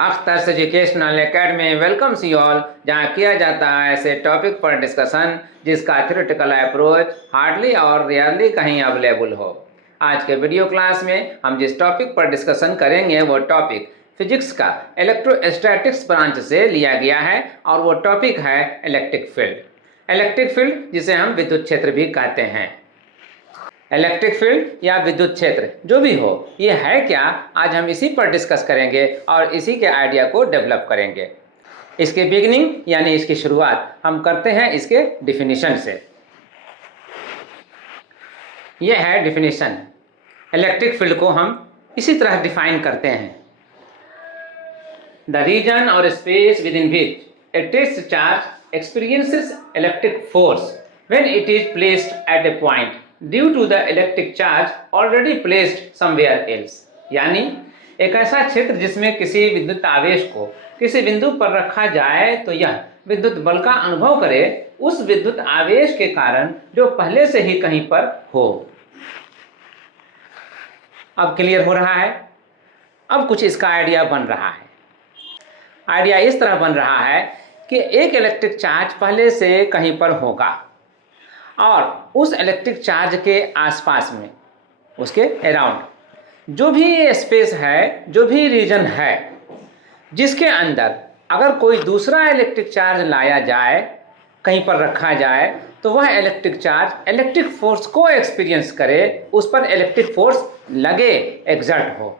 अख्तर्स educational academy welcomes you all, जहाँ किया जाता है ऐसे टॉपिक पर डिस्कशन जिसका थ्योरेटिकल अप्रोच हार्डली और रेयरली कहीं अवेलेबल हो। आज के वीडियो क्लास में हम जिस टॉपिक पर डिस्कशन करेंगे वो टॉपिक फिजिक्स का इलेक्ट्रोस्टैटिक्स ब्रांच से लिया गया है और वो टॉपिक है इलेक्ट्रिक फील्ड। इलेक्ट्रिक फील्ड जिसे हम विद्युत क्षेत्र भी कहते हैं। इलेक्ट्रिक फील्ड या विद्युत क्षेत्र जो भी हो, ये है क्या, आज हम इसी पर डिस्कस करेंगे और इसी के आइडिया को डेवलप करेंगे। इसके बिगिनिंग यानी इसकी शुरुआत हम करते हैं इसके डिफिनीशन से। यह है डिफिनीशन। इलेक्ट्रिक फील्ड को हम इसी तरह डिफाइन करते हैं: the region or space within which a test charge experiences electric force when it is placed at a point due to the electric charge already placed somewhere else. यानी एक ऐसा क्षेत्र जिसमें किसी विद्युत आवेश को किसी बिंदु पर रखा जाए तो यह विद्युत बल का अनुभव करे उस विद्युत आवेश के कारण जो पहले से ही कहीं पर हो। अब क्लियर हो रहा है? अब कुछ इसका आइडिया बन रहा है। आइडिया इस तरह बन रहा है कि एक इलेक्ट्रिक चार्ज पहले से कहीं पर होगा और उस इलेक्ट्रिक चार्ज के आसपास में, उसके अराउंड जो भी स्पेस है, जो भी रीजन है, जिसके अंदर अगर कोई दूसरा इलेक्ट्रिक चार्ज लाया जाए, कहीं पर रखा जाए, तो वह इलेक्ट्रिक चार्ज इलेक्ट्रिक फोर्स को एक्सपीरियंस करे, उस पर इलेक्ट्रिक फोर्स लगे, एक्सर्ट हो।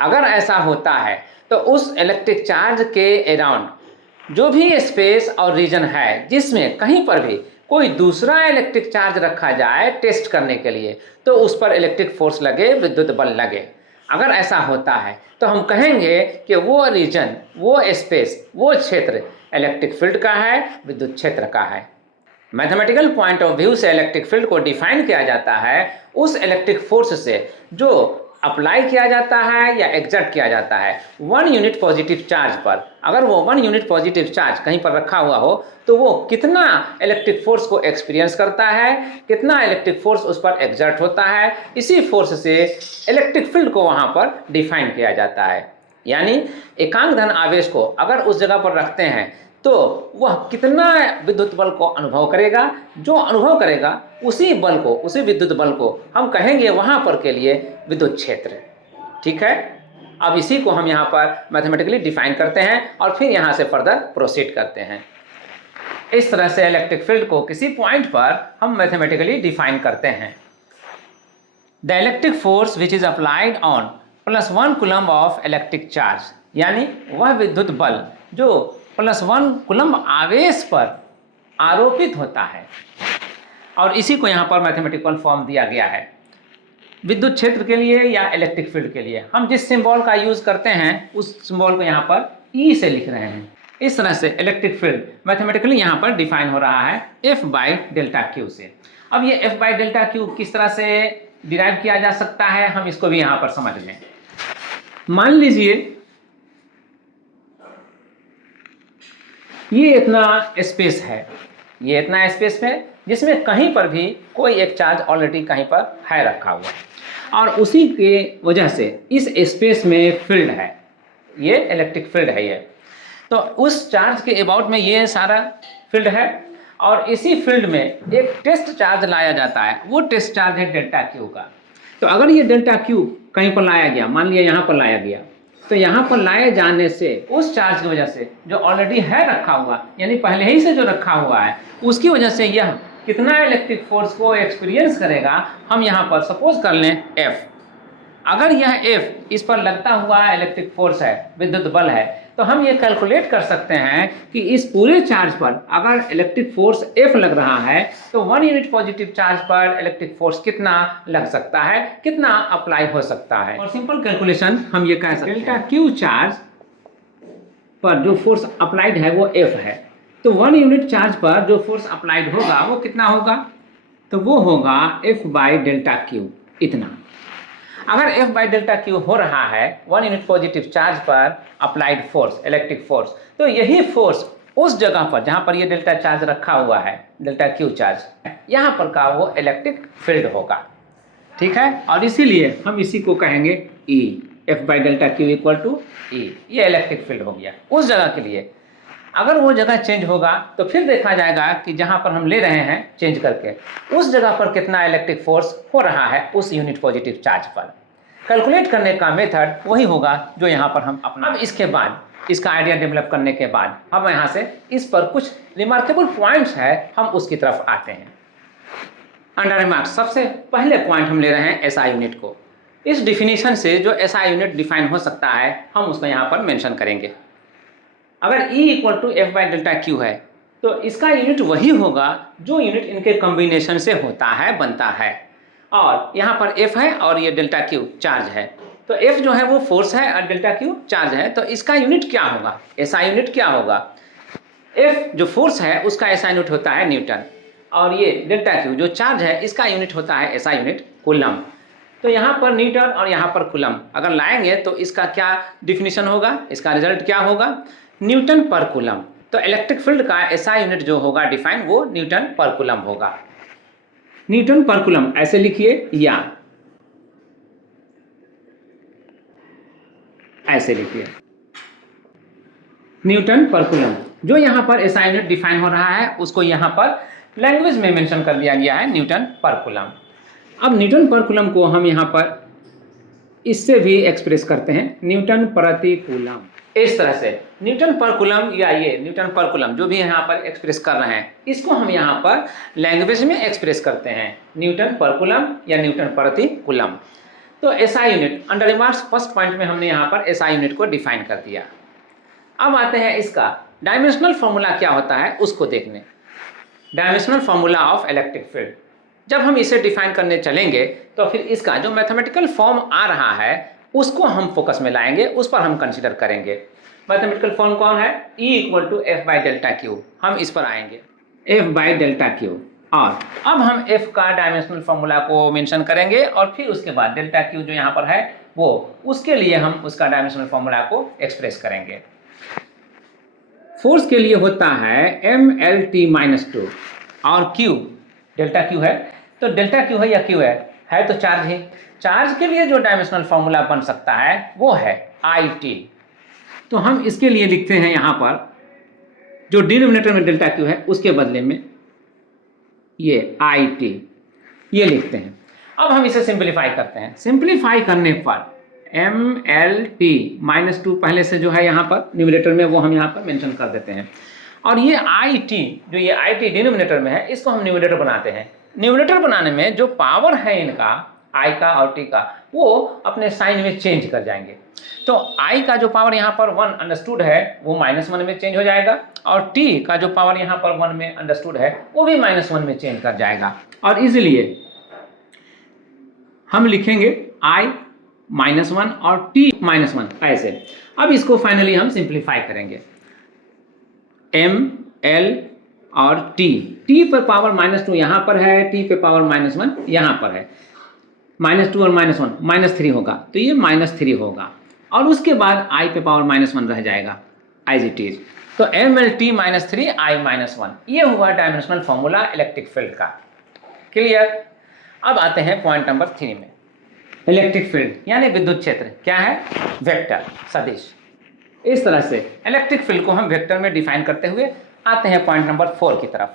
अगर ऐसा होता है तो उस इलेक्ट्रिक चार्ज के अराउंड जो भी स्पेस और रीजन है जिसमें कहीं पर भी कोई दूसरा इलेक्ट्रिक चार्ज रखा जाए टेस्ट करने के लिए, तो उस पर इलेक्ट्रिक फोर्स लगे, विद्युत बल लगे। अगर ऐसा होता है तो हम कहेंगे कि वो रीजन, वो स्पेस, वो क्षेत्र इलेक्ट्रिक फील्ड का है, विद्युत क्षेत्र का है। मैथमेटिकल पॉइंट ऑफ व्यू से इलेक्ट्रिक फील्ड को डिफाइन किया जाता है उस इलेक्ट्रिक फोर्स से जो अप्लाई किया जाता है या एग्जर्ट किया जाता है 1 यूनिट पॉजिटिव चार्ज पर। अगर वो 1 यूनिट पॉजिटिव चार्ज कहीं पर रखा हुआ हो तो वो कितना इलेक्ट्रिक फोर्स को एक्सपीरियंस करता है, कितना इलेक्ट्रिक फोर्स उस पर एग्जर्ट होता है, इसी फोर्स से इलेक्ट्रिक फील्ड को वहाँ पर डिफाइन किया जाता है। यानी एकांक धन आवेश को अगर उस जगह पर रखते हैं तो वह कितना विद्युत बल को अनुभव करेगा, जो अनुभव करेगा उसी बल को, उसी विद्युत बल को हम कहेंगे वहाँ पर के लिए विद्युत क्षेत्र। ठीक है, अब इसी को हम यहाँ पर मैथमेटिकली डिफाइन करते हैं और फिर यहाँ से फर्दर प्रोसीड करते हैं। इस तरह से इलेक्ट्रिक फील्ड को किसी पॉइंट पर हम मैथमेटिकली डिफाइन करते हैं। The electric force which is applied on +1 coulomb of electric charge, यानी वह विद्युत बल जो +1 कूलम्ब आवेश पर आरोपित होता है। और इसी को यहाँ पर मैथमेटिकल फॉर्म दिया गया है विद्युत क्षेत्र के लिए या इलेक्ट्रिक फील्ड के लिए। हम जिस सिंबल का यूज करते हैं उस सिंबल को यहाँ पर ई से लिख रहे हैं। इस तरह से इलेक्ट्रिक फील्ड मैथमेटिकली यहाँ पर डिफाइन हो रहा है F/ΔQ से। अब ये F/ΔQ किस तरह से डिराइव किया जा सकता है, हम इसको भी यहाँ पर समझ लें। मान लीजिए ये इतना स्पेस है, ये इतना स्पेस है जिसमें कहीं पर भी कोई एक चार्ज ऑलरेडी कहीं पर है रखा हुआ और उसी के वजह से इस स्पेस में फील्ड है, ये इलेक्ट्रिक फील्ड है ये। तो उस चार्ज के अबाउट में ये सारा फील्ड है और इसी फील्ड में एक टेस्ट चार्ज लाया जाता है, वो टेस्ट चार्ज है ΔQ का। तो अगर ये ΔQ कहीं पर लाया गया, मान लिया यहाँ पर लाया गया, तो यहाँ पर लाए जाने से उस चार्ज की वजह से जो ऑलरेडी है रखा हुआ, यानी पहले ही से जो रखा हुआ है, उसकी वजह से यह कितना इलेक्ट्रिक फोर्स को एक्सपीरियंस करेगा, हम यहाँ पर सपोज कर लें F। अगर यह F इस पर लगता हुआ इलेक्ट्रिक फोर्स है, विद्युत बल है, तो हम ये कैलकुलेट कर सकते हैं कि इस पूरे चार्ज पर अगर इलेक्ट्रिक फोर्स F लग रहा है तो 1 यूनिट पॉजिटिव चार्ज पर इलेक्ट्रिक फोर्स कितना लग सकता है, कितना अप्लाई हो सकता है। और सिंपल कैलकुलेशन हम ये कह सकते हैं ΔQ चार्ज पर जो फोर्स अप्लाइड है वो F है, तो 1 यूनिट चार्ज पर जो फोर्स अप्लाइड होगा वो कितना होगा, तो वो होगा F/ΔQ इतना। अगर F/ΔQ हो रहा है 1 यूनिट पॉजिटिव चार्ज पर अप्लाइड फोर्स, इलेक्ट्रिक फोर्स, तो यही फोर्स उस जगह पर जहाँ पर ये डेल्टा चार्ज रखा हुआ है, ΔQ चार्ज, यहाँ पर का वो इलेक्ट्रिक फील्ड होगा। ठीक है, और इसीलिए हम इसी को कहेंगे E। F/ΔQ equal to E। ये इलेक्ट्रिक फील्ड हो गया उस जगह के लिए। अगर वो जगह चेंज होगा तो फिर देखा जाएगा कि जहाँ पर हम ले रहे हैं चेंज करके उस जगह पर कितना इलेक्ट्रिक फोर्स हो रहा है उस यूनिट पॉजिटिव चार्ज पर। कैलकुलेट करने का मेथड वही होगा जो यहाँ पर हम अपना। अब इसके बाद इसका आइडिया डेवलप करने के बाद हम यहाँ से इस पर कुछ रिमार्केबल पॉइंट्स है हम उसकी तरफ आते हैं। अंडर रिमार्क सबसे पहले पॉइंट हम ले रहे हैं एसआई यूनिट को। इस डिफिनीशन से जो एसआई यूनिट डिफाइन हो सकता है हम उसको यहाँ पर मेंशन करेंगे। अगर E इक्वल टू F/ΔQ है तो इसका यूनिट वही होगा जो यूनिट इनके कॉम्बिनेशन से होता है बनता है। और यहाँ पर F है और ये ΔQ चार्ज है, तो F जो है वो फोर्स है और ΔQ चार्ज है, तो इसका यूनिट क्या होगा, एसआई यूनिट क्या होगा। F जो फोर्स है उसका एसआई यूनिट होता है न्यूटन और ये ΔQ जो चार्ज है इसका यूनिट होता है एसआई यूनिट कूलम। तो यहाँ पर न्यूटन और यहाँ पर कूलम अगर लाएंगे तो इसका क्या डिफिनीशन होगा, इसका रिजल्ट क्या होगा, न्यूटन पर कूलम। तो इलेक्ट्रिक फील्ड का एसआई यूनिट जो होगा डिफाइन वो न्यूटन पर कूलम होगा। न्यूटन पर कूलम ऐसे लिखिए या ऐसे लिखिए, न्यूटन पर कूलम। जो यहाँ पर एसआई यूनिट डिफाइन हो रहा है उसको यहाँ पर लैंग्वेज में मेंशन कर दिया गया है न्यूटन पर कूलम। अब न्यूटन पर कूलम को हम यहाँ पर इससे भी एक्सप्रेस करते हैं न्यूटन प्रति कूलम। इस तरह से न्यूटन पर कूलम या ये न्यूटन पर कूलम जो भी यहाँ पर एक्सप्रेस कर रहे हैं इसको हम यहाँ पर लैंग्वेज में एक्सप्रेस करते हैं न्यूटन पर कूलम या न्यूटन प्रति कूलम। तो SI unit under remarks first point में हमने यहाँ पर एसआई यूनिट को डिफाइन कर दिया। अब आते हैं इसका डायमेंशनल फॉर्मूला क्या होता है उसको देखने। Dimensional formula of electric field जब हम इसे डिफाइन करने चलेंगे तो फिर इसका जो मैथमेटिकल फॉर्म आ रहा है उसको हम फोकस में लाएंगे, उस पर हम कंसीडर करेंगे। मैथमेटिकल फॉर्म कौन है, E इक्वल टू F/ΔQ। हम इस पर आएंगे F/ΔQ और अब हम F का डायमेंशनल फॉर्मूला को मेंशन करेंगे और फिर उसके बाद ΔQ जो यहाँ पर है वो उसके लिए हम उसका डायमेंशनल फॉर्मूला को एक्सप्रेस करेंगे। फोर्स के लिए होता है MLT-2 और Q ΔQ है, तो ΔQ है या Q है तो चार्ज ही। चार्ज के लिए जो डायमेंशनल फॉर्मूला बन सकता है वो है IT। तो हम इसके लिए लिखते हैं यहाँ पर जो डिनोमिनेटर में ΔQ है उसके बदले में ये IT ये लिखते हैं। अब हम इसे सिंप्लीफाई करते हैं। सिंप्लीफाई करने पर MLT-2 पहले से जो है यहाँ पर न्यूमरेटर में वो हम यहाँ पर मेंशन कर देते हैं और ये IT जो ये IT डिनोमिनेटर में है इसको हम न्यूमरेटर बनाते हैं। न्यूमरेटर बनाने में जो पावर है इनका I का और T का वो अपने साइन में चेंज कर जाएंगे। तो I का जो पावर यहाँ पर 1 अंडरस्टूड है वो -1 में चेंज हो जाएगा और T का जो पावर यहाँ पर 1 में अंडरस्टूड है वो भी -1 में चेंज कर जाएगा और इसलिए हम लिखेंगे I -1 और T -1 ऐसे। अब इसको फाइनली हम सिंप्लीफाई करेंगे। M L और T पर पावर -2 यहाँ पर है, T पे पावर -1 यहाँ पर है, -2 और -1 -3 होगा, तो ये -3 होगा और उसके बाद I पे पावर -1 रह जाएगा एज इट इज। तो MLT -3 I -1 ये हुआ डायमेंशनल फॉर्मूला इलेक्ट्रिक फील्ड का। क्लियर। अब आते हैं पॉइंट नंबर 3 में। इलेक्ट्रिक फील्ड यानी विद्युत क्षेत्र क्या है, वेक्टर सदिश। इस तरह से इलेक्ट्रिक फील्ड को हम वेक्टर में डिफाइन करते हुए आते हैं पॉइंट नंबर 4 की तरफ।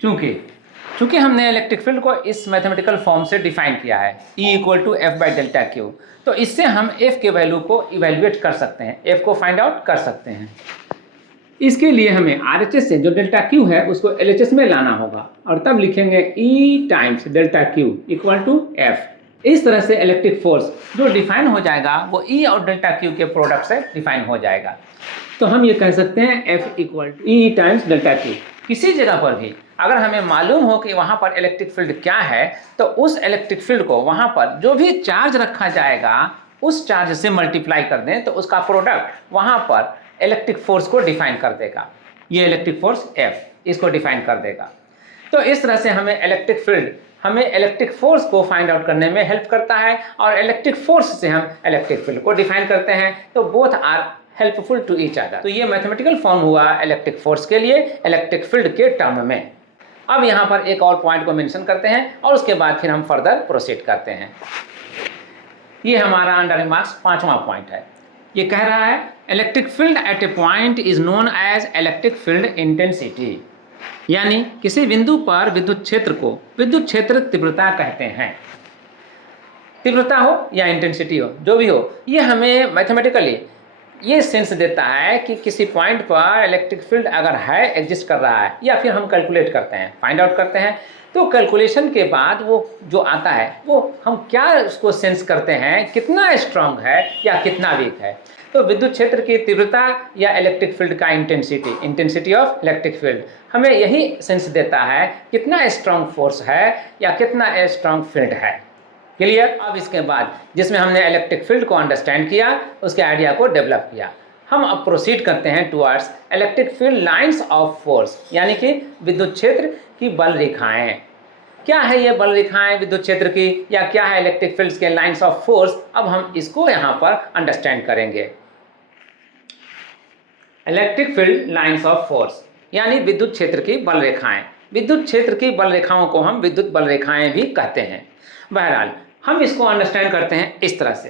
चूंकि हमने इलेक्ट्रिक फील्ड को इस मैथमेटिकल फॉर्म से डिफाइन किया है E इक्वल टू F/ΔQ, तो इससे हम F के वैल्यू को इवेल्युएट कर सकते हैं, F को फाइंड आउट कर सकते हैं। इसके लिए हमें RHS से जो ΔQ है उसको LHS में लाना होगा और तब लिखेंगे E times ΔQ equal to F। इस तरह से इलेक्ट्रिक फोर्स जो डिफाइन हो जाएगा वो E और ΔQ के प्रोडक्ट से डिफाइन हो जाएगा। तो हम ये कह सकते हैं F equal to E times ΔQ। किसी जगह पर भी अगर हमें मालूम हो कि वहाँ पर इलेक्ट्रिक फील्ड क्या है तो उस इलेक्ट्रिक फील्ड को वहाँ पर जो भी चार्ज रखा जाएगा उस चार्ज से मल्टीप्लाई कर दें तो उसका प्रोडक्ट वहाँ पर इलेक्ट्रिक फोर्स को डिफाइन कर देगा। ये इलेक्ट्रिक फोर्स F इसको डिफाइन कर देगा। तो इस तरह से हमें इलेक्ट्रिक फील्ड हमें इलेक्ट्रिक फोर्स को फाइंड आउट करने में हेल्प करता है और इलेक्ट्रिक फोर्स से हम इलेक्ट्रिक फील्ड को डिफाइन करते हैं। तो both are helpful to each other. तो ये मैथमेटिकल फॉर्म हुआ इलेक्ट्रिक फोर्स के लिए इलेक्ट्रिक फील्ड के टर्म में। अब यहाँ पर एक और पॉइंट को मेंशन करते हैं और उसके बाद फिर हम फर्दर प्रोसीड करते हैं। ये हमारा अंडर रिमार्क्स 5वां पॉइंट है। ये कह रहा है electric field at a point is known as electric field intensity, यानी किसी बिंदु पर विद्युत क्षेत्र को विद्युत क्षेत्र तीव्रता कहते हैं। तीव्रता हो या इंटेंसिटी हो, जो भी हो, ये हमें मैथमेटिकली ये सेंस देता है कि किसी पॉइंट पर इलेक्ट्रिक फील्ड अगर है, एग्जिस्ट कर रहा है, या फिर हम कैलकुलेट करते हैं, फाइंड आउट करते हैं, तो कैलकुलेशन के बाद वो जो आता है वो हम क्या उसको सेंस करते हैं, कितना स्ट्रांग है या कितना वीक है। तो विद्युत क्षेत्र की तीव्रता या इलेक्ट्रिक फील्ड का इंटेंसिटी ऑफ इलेक्ट्रिक फील्ड हमें यही सेंस देता है कितना स्ट्रांग फोर्स है या कितना स्ट्रांग फील्ड है। क्लियर। अब इसके बाद जिसमें हमने इलेक्ट्रिक फील्ड को अंडरस्टैंड किया, उसके आइडिया को डेवलप किया, हम अब प्रोसीड करते हैं towards electric field lines of force, यानी कि विद्युत क्षेत्र की बल रेखाएं। क्या है ये बल रेखाएं विद्युत क्षेत्र की, या क्या है इलेक्ट्रिक फील्ड्स के लाइंस ऑफ फोर्स, अब हम इसको यहाँ पर अंडरस्टैंड करेंगे। Electric field lines of force यानी विद्युत क्षेत्र की बल रेखाएं। विद्युत क्षेत्र की बल रेखाओं को हम विद्युत बल रेखाएं भी कहते हैं। बहरहाल हम इसको अंडरस्टैंड करते हैं इस तरह से,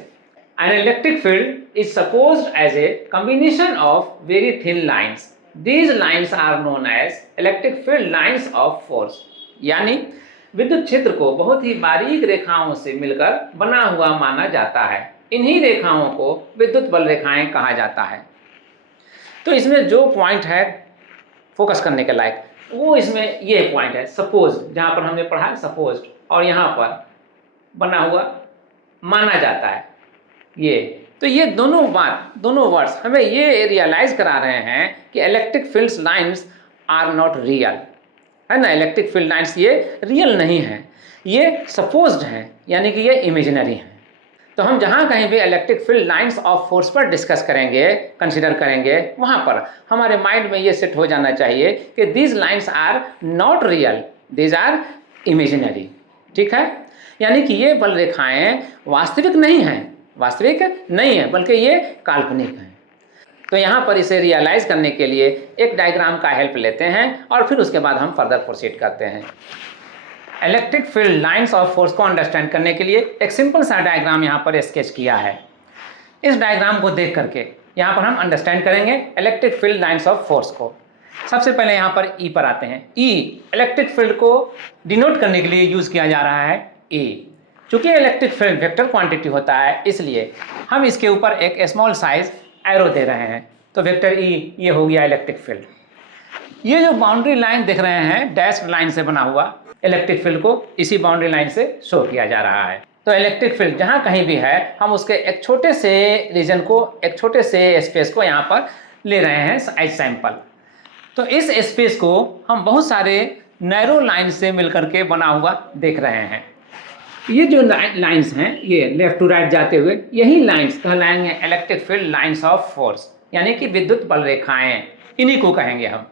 an electric field is supposed as a combination of very thin lines, these lines are known as electric field lines of force, यानी विद्युत क्षेत्र को बहुत ही बारीक रेखाओं से मिलकर बना हुआ माना जाता है। इन्हीं रेखाओं को विद्युत बल रेखाएं कहा जाता है। तो इसमें जो पॉइंट है फोकस करने के लायक, वो इसमें ये पॉइंट है सपोज, जहाँ पर हमने पढ़ा सपोज, और यहाँ पर बना हुआ माना जाता है। ये दोनों वर्ड्स हमें ये रियलाइज करा रहे हैं कि electric field lines are not real, है ना। इलेक्ट्रिक फील्ड लाइंस ये रियल नहीं है, ये सपोज्ड हैं, यानी कि ये इमेजिनरी हैं। तो हम जहाँ कहीं भी electric field lines of force पर डिस्कस करेंगे, कंसिडर करेंगे, वहाँ पर हमारे माइंड में ये सेट हो जाना चाहिए कि these lines are not real, these are imaginary. ठीक है, यानी कि ये बल रेखाएं वास्तविक नहीं है, बल्कि ये काल्पनिक हैं। तो यहाँ पर इसे रियलाइज करने के लिए एक डायग्राम का हेल्प लेते हैं और फिर उसके बाद हम फर्दर प्रोसीड करते हैं। Electric field lines of force को अंडरस्टैंड करने के लिए एक सिंपल सा डायग्राम यहाँ पर स्केच किया है। इस डायग्राम को देख करके यहाँ पर हम अंडरस्टैंड करेंगे electric field lines of force को। सबसे पहले यहाँ पर ई पर आते हैं। ई इलेक्ट्रिक फील्ड को डिनोट करने के लिए यूज़ किया जा रहा है ई। चूँकि इलेक्ट्रिक फील्ड वेक्टर क्वांटिटी होता है, इसलिए हम इसके ऊपर एक स्मॉल साइज एरो दे रहे हैं। तो वेक्टर ई ये हो गया इलेक्ट्रिक फील्ड। ये जो बाउंड्री लाइन देख रहे हैं डैश लाइन से बना हुआ, इलेक्ट्रिक फील्ड को इसी बाउंड्री लाइन से शो किया जा रहा है। तो इलेक्ट्रिक फील्ड जहाँ कहीं भी है, हम उसके एक छोटे से रीजन को, एक छोटे से स्पेस को यहाँ पर ले रहे हैं एज सैंपल। तो इस स्पेस को हम बहुत सारे नैरो लाइन से मिलकर के बना हुआ देख रहे हैं। ये जो लाइंस हैं, ये लेफ्ट टू राइट जाते हुए, यही लाइंस कहलाएंगे electric field lines of force, यानी कि विद्युत बल रेखाएं, इन्हीं को कहेंगे हम।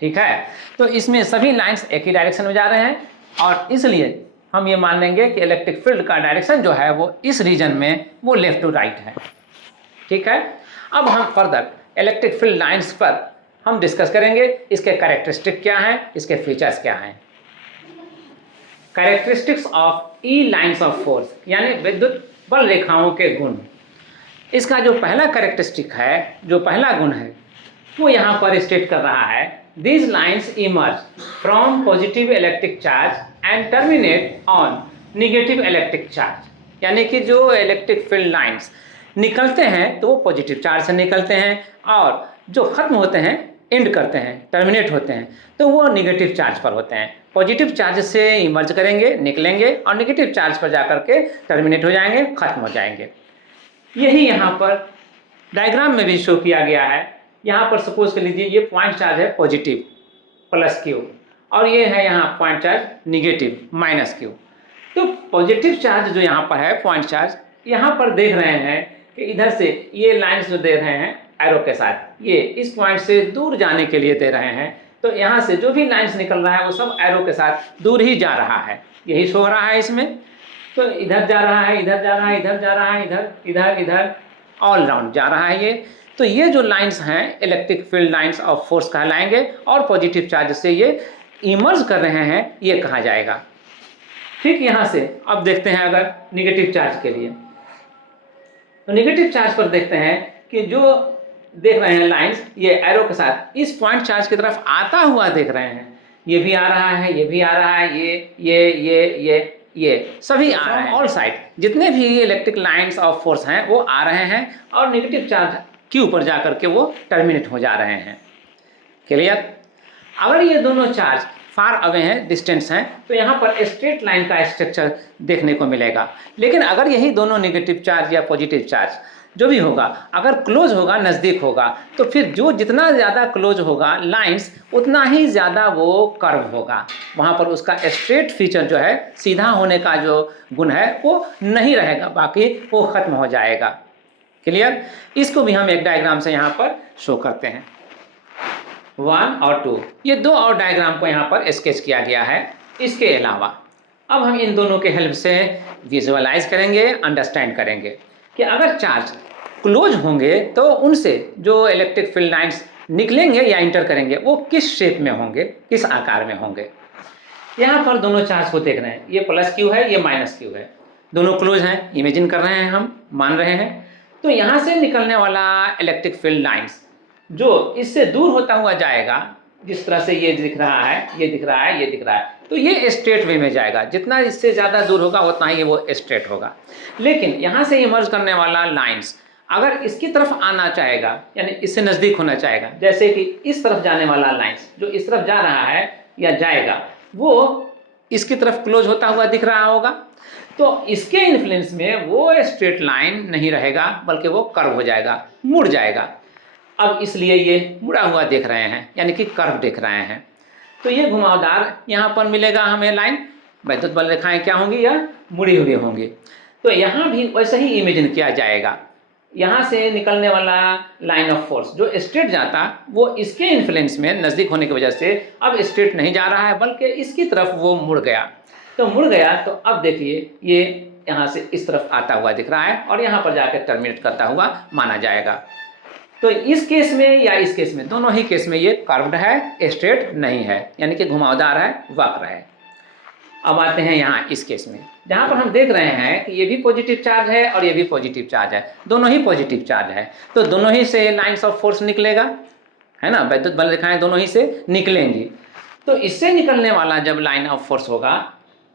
ठीक है, तो इसमें सभी लाइंस एक ही डायरेक्शन में जा रहे हैं और इसलिए हम ये मान लेंगे कि इलेक्ट्रिक फील्ड का डायरेक्शन जो है वो इस रीजन में वो लेफ्ट टू राइट है। ठीक है, अब हम फर्दर इलेक्ट्रिक फील्ड लाइंस पर हम डिस्कस करेंगे, इसके कैरेक्टरिस्टिक क्या हैं, इसके फीचर्स क्या हैं। Characteristics of E lines of force, यानी विद्युत बल रेखाओं के गुण। इसका जो पहला कैरेक्टरिस्टिक है, जो पहला गुण है, वो यहाँ पर स्टेट कर रहा है, these lines emerge from positive electric charge and terminate on negative electric charge, यानी कि जो इलेक्ट्रिक फील्ड लाइंस निकलते हैं तो वो पॉजिटिव चार्ज से निकलते हैं और जो खत्म होते हैं, एंड करते हैं, टर्मिनेट होते हैं, तो वो निगेटिव चार्ज पर होते हैं। पॉजिटिव चार्ज से इमर्ज करेंगे, निकलेंगे और निगेटिव चार्ज पर जाकर के टर्मिनेट हो जाएंगे, खत्म हो जाएंगे। यही यहाँ पर डायग्राम में भी शो किया गया है। यहाँ पर सपोज कर लीजिए ये पॉइंट चार्ज है पॉजिटिव प्लस क्यू और ये है यहाँ point charge negative minus Q. तो पॉजिटिव चार्ज जो यहाँ पर है पॉइंट चार्ज, यहाँ पर देख रहे हैं कि इधर से ये लाइंस जो दे रहे हैं एरो के साथ, ये इस पॉइंट से दूर जाने के लिए दे रहे हैं। तो यहाँ से जो भी लाइंस निकल रहा है वो सब एरो के साथ दूर ही जा रहा है, यही शो हो रहा है इसमें। तो इधर जा रहा है, इधर जा रहा है, इधर जा रहा है, इधर इधर इधर ऑल राउंड जा रहा है ये। तो ये जो लाइंस हैं electric field lines of force कहलाएंगे और पॉजिटिव चार्ज से ये इमर्ज कर रहे हैं, ये कहा जाएगा। ठीक, यहाँ से अब देखते हैं अगर निगेटिव चार्ज के लिए, तो नेगेटिव चार्ज पर देखते हैं कि जो देख रहे हैं लाइंस, ये एरो के साथ इस पॉइंट चार्ज की तरफ आता हुआ देख रहे हैं। ये भी आ रहा है, ये भी आ रहा है, ये सभी आ रहे हैं। ऑल साइड जितने भी इलेक्ट्रिक लाइंस ऑफ फोर्स हैं वो आ रहे हैं और नेगेटिव चार्ज क्यू पर जा करके वो टर्मिनेट हो जा रहे हैं। क्लियर? अगर ये दोनों चार्ज फार अवे हैं, डिस्टेंस हैं, तो यहाँ पर स्ट्रेट लाइन का स्ट्रक्चर देखने को मिलेगा। लेकिन अगर यही दोनों नेगेटिव चार्ज या पॉजिटिव चार्ज जो भी होगा अगर क्लोज होगा, नज़दीक होगा, तो फिर जो जितना ज़्यादा क्लोज होगा लाइंस उतना ही ज़्यादा वो कर्व होगा। वहाँ पर उसका स्ट्रेट फीचर जो है, सीधा होने का जो गुण है वो नहीं रहेगा, बाकी वो ख़त्म हो जाएगा। क्लियर? इसको भी हम एक डायग्राम से यहाँ पर शो करते हैं। 1 और 2 ये दो और डायग्राम को यहाँ पर स्केच किया गया है। इसके अलावा अब हम इन दोनों के हेल्प से विजुअलाइज करेंगे, अंडरस्टैंड करेंगे कि अगर चार्ज क्लोज होंगे तो उनसे जो इलेक्ट्रिक फील्ड लाइंस निकलेंगे या इंटर करेंगे वो किस शेप में होंगे, किस आकार में होंगे। यहाँ पर दोनों चार्ज को देख रहे हैं, ये प्लस क्यू है, ये माइनस क्यू है, दोनों क्लोज हैं, इमेजिन कर रहे हैं, हम मान रहे हैं। तो यहाँ से निकलने वाला इलेक्ट्रिक फील्ड लाइंस जो इससे दूर होता हुआ जाएगा, जिस तरह से ये दिख रहा है, ये दिख रहा है, ये दिख रहा है, तो ये स्ट्रेट वे में जाएगा। जितना इससे ज़्यादा दूर होगा उतना ही वो स्ट्रेट होगा। लेकिन यहाँ से इमर्ज करने वाला लाइंस अगर इसकी तरफ आना चाहेगा, यानी इससे नज़दीक होना चाहेगा, जैसे कि इस तरफ जाने वाला लाइंस जो इस तरफ जा रहा है या जाएगा, वो इसकी तरफ क्लोज होता हुआ दिख रहा होगा, तो इसके इन्फ्लुएंस में वो स्ट्रेट लाइन नहीं रहेगा, बल्कि वो कर्व हो जाएगा, मुड़ जाएगा। अब इसलिए ये मुड़ा हुआ देख रहे हैं, यानी कि कर्व देख रहे हैं। तो ये घुमावदार यहाँ पर मिलेगा हमें लाइन, वैद्युत बल रेखाएं क्या होंगी, या मुड़ी हुई होंगी। तो यहाँ भी वैसे ही इमेजिन किया जाएगा। यहाँ से निकलने वाला लाइन ऑफ फोर्स जो स्ट्रेट जाता, वो इसके इन्फ्लुएंस में नज़दीक होने की वजह से अब स्ट्रेट नहीं जा रहा है, बल्कि इसकी तरफ वो मुड़ गया। तो मुड़ गया तो अब देखिए ये यहाँ से इस तरफ आता हुआ दिख रहा है और यहाँ पर जाकर टर्मिनेट करता हुआ माना जाएगा। तो इस केस में या इस केस में, दोनों ही केस में ये कर्व्ड है, स्ट्रेट नहीं है, यानी कि घुमावदार है, वक्र है। अब आते हैं यहाँ इस केस में, जहाँ पर हम देख रहे हैं कि ये भी पॉजिटिव चार्ज है और ये भी पॉजिटिव चार्ज है, दोनों ही पॉजिटिव चार्ज है। तो दोनों ही से लाइन्स ऑफ फोर्स निकलेगा, है ना, वैद्युत बल रेखाएं दोनों ही से निकलेंगी। तो इससे निकलने वाला जब लाइन ऑफ फोर्स होगा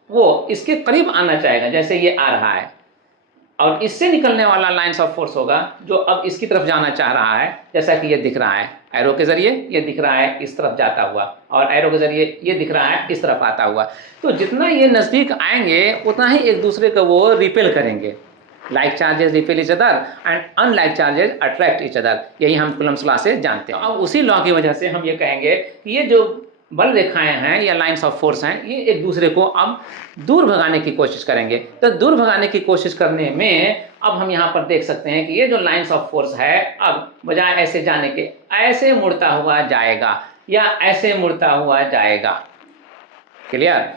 वो इसके करीब आना चाहेगा, जैसे ये आ रहा है, और इससे निकलने वाला लाइन्स ऑफ फोर्स होगा जो अब इसकी तरफ जाना चाह रहा है, जैसा कि ये दिख रहा है एरो के जरिए, ये दिख रहा है इस तरफ जाता हुआ, और एरो के जरिए ये दिख रहा है इस तरफ आता हुआ। तो जितना ये नज़दीक आएंगे उतना ही एक दूसरे को वो रिपेल करेंगे। Like charges repel each other and unlike charges attract each other, यही हम कूलम्ब्स लॉ से जानते हैं। अब उसी लॉ की वजह से हम ये कहेंगे कि ये जो बल रेखाएं हैं या लाइंस ऑफ फोर्स हैं, ये एक दूसरे को अब दूर भगाने की कोशिश करेंगे। तो दूर भगाने की कोशिश करने में अब हम यहाँ पर देख सकते हैं कि ये जो लाइंस ऑफ फोर्स है अब बजाय ऐसे जाने के ऐसे मुड़ता हुआ जाएगा या ऐसे मुड़ता हुआ जाएगा। क्लियर?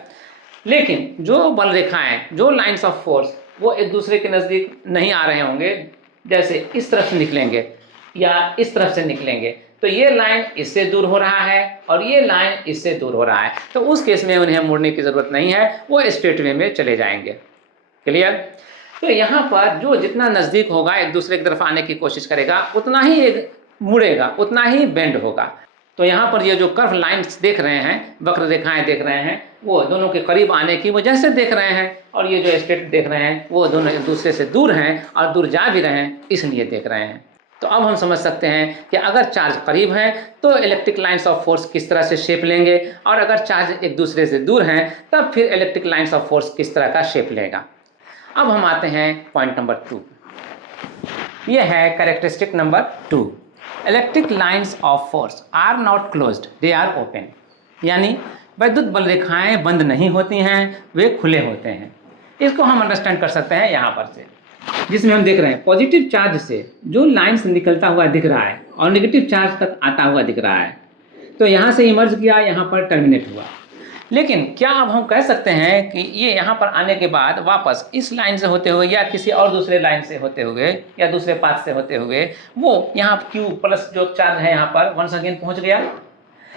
लेकिन जो बल रेखाएं, जो लाइंस ऑफ फोर्स, वो एक दूसरे के नज़दीक नहीं आ रहे होंगे, जैसे इस तरफ से निकलेंगे या इस तरफ से निकलेंगे, तो ये लाइन इससे दूर हो रहा है और ये लाइन इससे दूर हो रहा है, तो उस केस में उन्हें मुड़ने की ज़रूरत नहीं है, वो स्ट्रेट वे में चले जाएंगे। क्लियर? तो यहाँ पर जो जितना नज़दीक होगा, एक दूसरे की तरफ आने की कोशिश करेगा, उतना ही एक मुड़ेगा, उतना ही बेंड होगा। तो यहाँ पर ये जो कर्व लाइन्स देख रहे हैं, वक्र रेखाएं देख रहे हैं, वो दोनों के करीब आने की वजह से देख रहे हैं, और ये जो स्ट्रेट देख रहे हैं वो दोनों एक दूसरे से दूर हैं और दूर जा भी रहे हैं, इसलिए देख रहे हैं। तो अब हम समझ सकते हैं कि अगर चार्ज करीब हैं तो इलेक्ट्रिक लाइंस ऑफ फोर्स किस तरह से शेप लेंगे, और अगर चार्ज एक दूसरे से दूर हैं तब फिर इलेक्ट्रिक लाइंस ऑफ फोर्स किस तरह का शेप लेगा। अब हम आते हैं पॉइंट नंबर 2। ये है characteristic number 2। Electric lines of force are not closed, they are open, यानी वैद्युत बल रेखाएं बंद नहीं होती हैं, वे खुले होते हैं। इसको हम अंडरस्टैंड कर सकते हैं यहाँ पर से, जिसमें हम देख रहे हैं पॉजिटिव चार्ज से जो लाइंस निकलता हुआ दिख रहा है और नेगेटिव चार्ज तक आता हुआ दिख रहा है। तो यहाँ से इमर्ज किया, यहाँ पर टर्मिनेट हुआ। लेकिन क्या अब हम कह सकते हैं कि ये यहाँ पर आने के बाद वापस इस लाइन से होते हुए या किसी और दूसरे लाइन से होते हुए या दूसरे पाथ से होते हुए वो यहाँ Q प्लस जो चार्ज है यहाँ पर वंस अगेन पहुँच गया?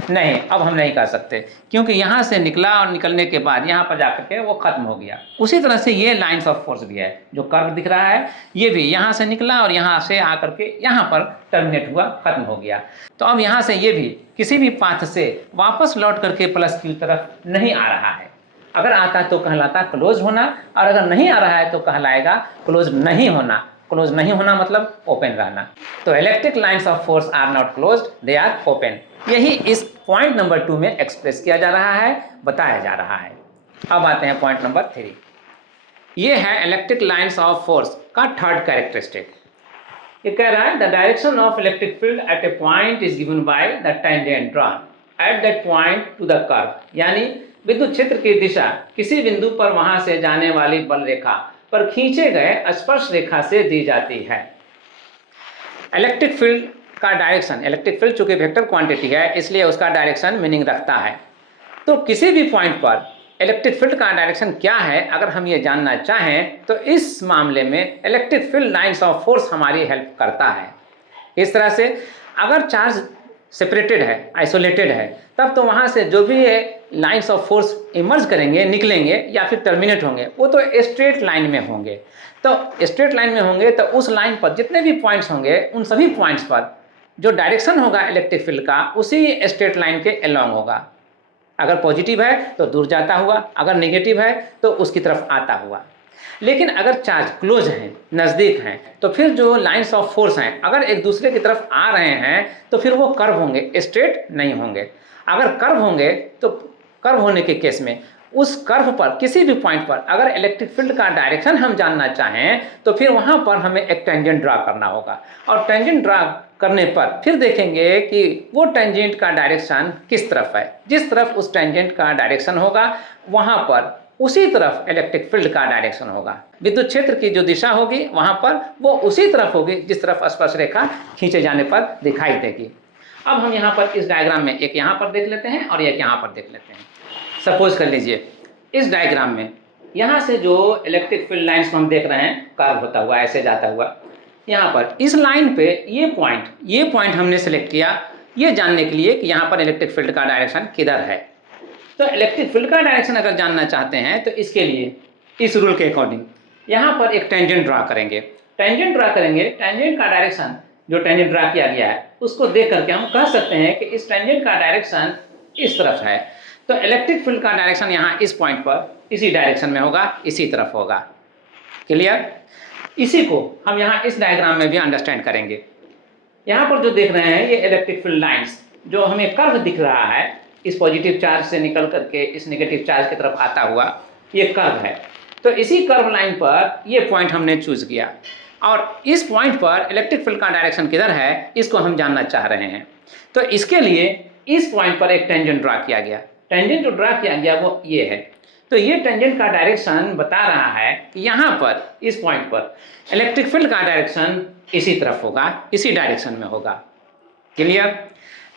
नहीं, अब हम नहीं कर सकते, क्योंकि यहाँ से निकला और निकलने के बाद यहाँ पर जाकर के वो खत्म हो गया। उसी तरह से ये लाइन्स ऑफ फोर्स भी है, जो कर्व दिख रहा है ये भी यहाँ से निकला और यहाँ से आकर के यहाँ पर टर्मिनेट हुआ, खत्म हो गया। तो अब यहाँ से ये भी किसी भी पाथ से वापस लौट करके प्लस की तरफ नहीं आ रहा है। अगर आता तो कहलाता क्लोज होना, और अगर नहीं आ रहा है तो कहलाएगा क्लोज नहीं होना। क्लोज नहीं होना मतलब ओपन रहना। तो electric lines of force are not closed, they are open. यही इस पॉइंट नंबर 2 में एक्सप्रेस किया जा रहा है, बताया जा रहा है। अब आते हैं पॉइंट नंबर 3। ये है इलेक्ट्रिक लाइन्स ऑफ फोर्स का थर्ड कैरेक्टरिस्टिक। ये कह रहा है the direction of electric field at a point is given by the tangent drawn at that point two the curve. यानी विद्युत क्षेत्र की दिशा किसी बिंदु पर वहां से जाने वाली बल रेखा पर खींचे गए स्पर्श रेखा से दी जाती है। इलेक्ट्रिक फील्ड का डायरेक्शन, इलेक्ट्रिक फील्ड चूंकि वेक्टर क्वांटिटी है इसलिए उसका डायरेक्शन मीनिंग रखता है। तो किसी भी पॉइंट पर इलेक्ट्रिक फील्ड का डायरेक्शन क्या है अगर हम ये जानना चाहें तो इस मामले में electric field lines of force हमारी हेल्प करता है। इस तरह से अगर चार्ज सेपरेटेड है, आइसोलेटेड है, तब तो वहाँ से जो भी लाइन्स ऑफ फोर्स इमर्ज करेंगे, निकलेंगे या फिर टर्मिनेट होंगे, वो तो स्ट्रेट लाइन में होंगे। तो स्ट्रेट लाइन में होंगे तो उस लाइन पर जितने भी पॉइंट्स होंगे उन सभी पॉइंट्स पर जो डायरेक्शन होगा इलेक्ट्रिक फील्ड का उसी स्ट्रेट लाइन के अलोंग होगा। अगर पॉजिटिव है तो दूर जाता हुआ, अगर नेगेटिव है तो उसकी तरफ आता हुआ। लेकिन अगर चार्ज क्लोज हैं, नज़दीक हैं, तो फिर जो लाइन्स ऑफ फोर्स हैं अगर एक दूसरे की तरफ आ रहे हैं तो फिर वो कर्व होंगे, स्ट्रेट नहीं होंगे। अगर कर्व होंगे तो कर्व होने के केस में उस कर्व पर किसी भी पॉइंट पर अगर इलेक्ट्रिक फील्ड का डायरेक्शन हम जानना चाहें तो फिर वहाँ पर हमें एक टेंजेंट ड्रा करना होगा, और टेंजेंट ड्रा करने पर फिर देखेंगे कि वो टेंजेंट का डायरेक्शन किस तरफ है। जिस तरफ उस टेंजेंट का डायरेक्शन होगा वहाँ पर उसी तरफ इलेक्ट्रिक फील्ड का डायरेक्शन होगा। विद्युत क्षेत्र की जो दिशा होगी वहाँ पर वो उसी तरफ होगी जिस तरफ स्पर्श रेखा खींचे जाने पर दिखाई देगी। अब हम यहाँ पर इस डायग्राम में एक यहाँ पर देख लेते हैं और एक यहाँ पर देख लेते हैं। सपोज कर लीजिए इस डायग्राम में यहाँ से जो इलेक्ट्रिक फील्ड लाइन्स को हम देख रहे हैं कर्व होता हुआ ऐसे जाता हुआ, यहाँ पर इस लाइन पे ये पॉइंट हमने सेलेक्ट किया ये जानने के लिए कि यहाँ पर इलेक्ट्रिक फील्ड का डायरेक्शन किधर है। तो इलेक्ट्रिक फील्ड का डायरेक्शन अगर जानना चाहते हैं तो इसके लिए इस रूल के अकॉर्डिंग यहाँ पर एक टेंजेंट ड्रा करेंगे। टेंजेंट का डायरेक्शन जो टेंजेंट ड्रा किया गया है उसको देख करके हम कह सकते हैं कि इस टेंजेंट का डायरेक्शन इस तरफ है। तो इलेक्ट्रिक फील्ड का डायरेक्शन यहाँ इस पॉइंट पर इसी डायरेक्शन में होगा, इसी तरफ होगा। क्लियर? इसी को हम यहाँ इस डायग्राम में भी अंडरस्टैंड करेंगे। यहाँ पर जो देख रहे हैं ये इलेक्ट्रिक फील्ड लाइन्स जो हमें कर्व दिख रहा है, इस पॉजिटिव चार्ज से निकल करके इस नेगेटिव चार्ज की तरफ आता हुआ ये कर्व है। तो इसी कर्व लाइन पर ये पॉइंट हमने चूज किया और इस पॉइंट पर इलेक्ट्रिक फील्ड का डायरेक्शन किधर है इसको हम जानना चाह रहे हैं। तो इसके लिए इस पॉइंट पर एक टेंजेंट ड्रा किया गया। टेंजेंट जो ड्रा किया गया वो ये है। तो ये टेंजेंट का डायरेक्शन बता रहा है कि यहाँ पर इस पॉइंट पर इलेक्ट्रिक फील्ड का डायरेक्शन इसी तरफ होगा, इसी डायरेक्शन में होगा। क्लियर?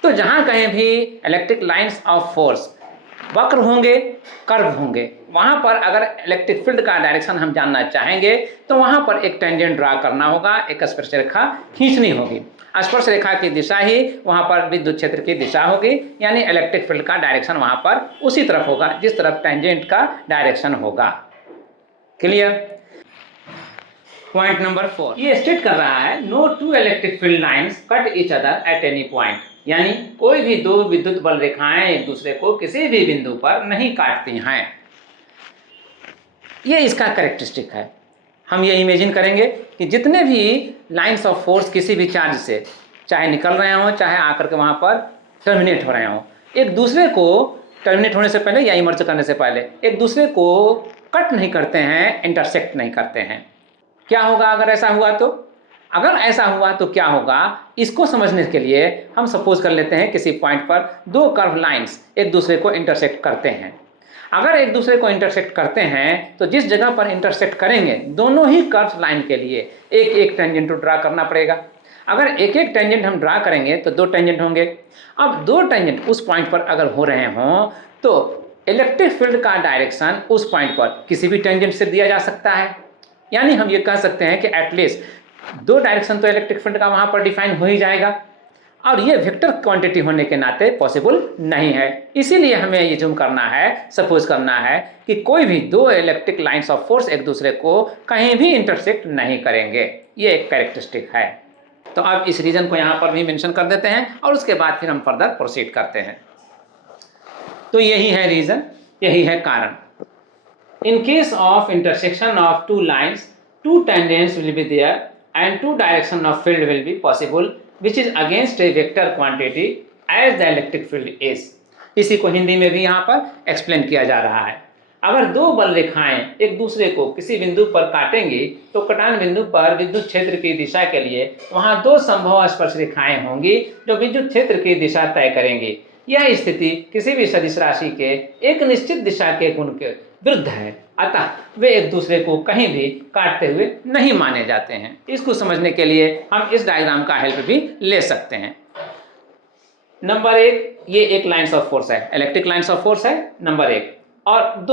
तो जहाँ कहीं भी इलेक्ट्रिक लाइन्स ऑफ फोर्स वक्र होंगे, कर्व होंगे, वहाँ पर अगर इलेक्ट्रिक फील्ड का डायरेक्शन हम जानना चाहेंगे तो वहाँ पर एक टेंजेंट ड्रा करना होगा, एक स्पर्श रेखा खींचनी होगी। स्पर्श रेखा की दिशा ही वहाँ पर विद्युत क्षेत्र की दिशा होगी, यानी इलेक्ट्रिक फील्ड का डायरेक्शन वहाँ पर उसी तरफ होगा जिस तरफ टेंजेंट का डायरेक्शन होगा। क्लियर? पॉइंट नंबर 4 ये स्टेट कर रहा है no two electric field lines cut each other at any point, यानी कोई भी दो विद्युत बल रेखाएं एक दूसरे को किसी भी बिंदु पर नहीं काटती हैं। ये इसका कैरेक्टरिस्टिक है। हम ये इमेजिन करेंगे कि जितने भी लाइन्स ऑफ फोर्स किसी भी चार्ज से चाहे निकल रहे हों चाहे आकर के वहाँ पर टर्मिनेट हो रहे हों, एक दूसरे को टर्मिनेट होने से पहले या इमर्ज करने से पहले एक दूसरे को कट नहीं करते हैं, इंटरसेक्ट नहीं करते हैं। क्या होगा अगर ऐसा हुआ तो? अगर ऐसा हुआ तो क्या होगा इसको समझने के लिए हम सपोज कर लेते हैं किसी पॉइंट पर दो कर्व लाइन्स एक दूसरे को इंटरसेक्ट करते हैं। अगर एक दूसरे को इंटरसेक्ट करते हैं तो जिस जगह पर इंटरसेक्ट करेंगे दोनों ही कर्व लाइन के लिए एक एक टेंजेंट ड्रा करना पड़ेगा। अगर एक एक टेंजेंट हम ड्रा करेंगे तो दो टेंजेंट होंगे। अब दो टेंजेंट उस पॉइंट पर अगर हो रहे हों तो इलेक्ट्रिक फील्ड का डायरेक्शन उस पॉइंट पर किसी भी टेंजेंट से दिया जा सकता है। यानी हम ये कह सकते हैं कि एटलीस्ट दो डायरेक्शन तो इलेक्ट्रिक फील्ड का वहाँ पर डिफाइन हो ही जाएगा। और ये वेक्टर क्वांटिटी होने के नाते पॉसिबल नहीं है। इसीलिए हमें ये जूम करना है, सपोज करना है कि कोई भी दो इलेक्ट्रिक लाइंस ऑफ फोर्स एक दूसरे को कहीं भी इंटरसेक्ट नहीं करेंगे। ये एक कैरेक्टरिस्टिक है। तो अब इस रीजन को यहाँ पर भी मेंशन कर देते हैं और उसके बाद फिर हम फर्दर प्रोसीड करते हैं। तो यही है रीजन, यही है कारण। In case of intersection of two lines, two tangents will be there and two direction of field will be possible, which is against a vector quantity as the electric field is. इसी को हिंदी में भी यहाँ पर explain किया जा रहा है। अगर दो बल रेखाएं एक दूसरे को किसी बिंदु पर काटेंगी तो कटान बिंदु पर विद्युत क्षेत्र की दिशा के लिए वहाँ दो संभव स्पर्श रेखाएं होंगी जो विद्युत क्षेत्र की दिशा तय करेंगी। यह स्थिति किसी भी सदिश राशि के एक निश्चित दिशा के गुण के विरुद्ध है, अतः वे एक दूसरे को कहीं भी काटते हुए नहीं माने जाते हैं। इसको समझने के लिए हम इस डायग्राम का हेल्प भी ले सकते हैं। नंबर 1, ये एक लाइन्स ऑफ फोर्स है, इलेक्ट्रिक लाइन्स ऑफ फोर्स है नंबर 1, और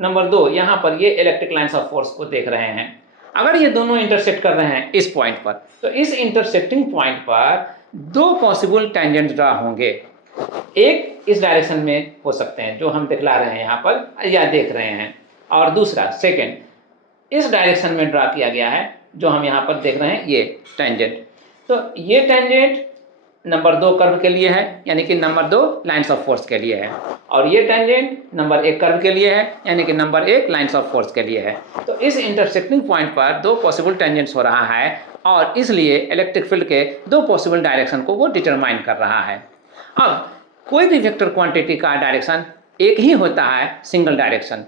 नंबर 2 यहाँ पर ये इलेक्ट्रिक लाइन्स ऑफ फोर्स को देख रहे हैं। अगर ये दोनों इंटरसेक्ट कर रहे हैं इस पॉइंट पर, तो इस इंटरसेक्टिंग पॉइंट पर दो पॉसिबल टेंजेंट ड्रा होंगे। एक इस डायरेक्शन में हो सकते हैं जो हम दिखला रहे हैं यहाँ पर या देख रहे हैं, और दूसरा सेकंड इस डायरेक्शन में ड्रा किया गया है जो हम यहाँ पर देख रहे हैं, ये टेंजेंट। तो ये टेंजेंट नंबर 2 कर्व के लिए है, यानी कि नंबर 2 लाइन्स ऑफ फोर्स के लिए है, और ये टेंजेंट नंबर 1 कर्व के लिए है, यानी कि नंबर 1 लाइन्स ऑफ फोर्स के लिए है। तो इस इंटरसेक्टिंग पॉइंट पर दो पॉसिबल टेंजेंट्स हो रहा है और इसलिए इलेक्ट्रिक फील्ड के दो पॉसिबल डायरेक्शन को वो डिटरमाइन कर रहा है। अब कोई भी वेक्टर क्वांटिटी का डायरेक्शन एक ही होता है, सिंगल डायरेक्शन,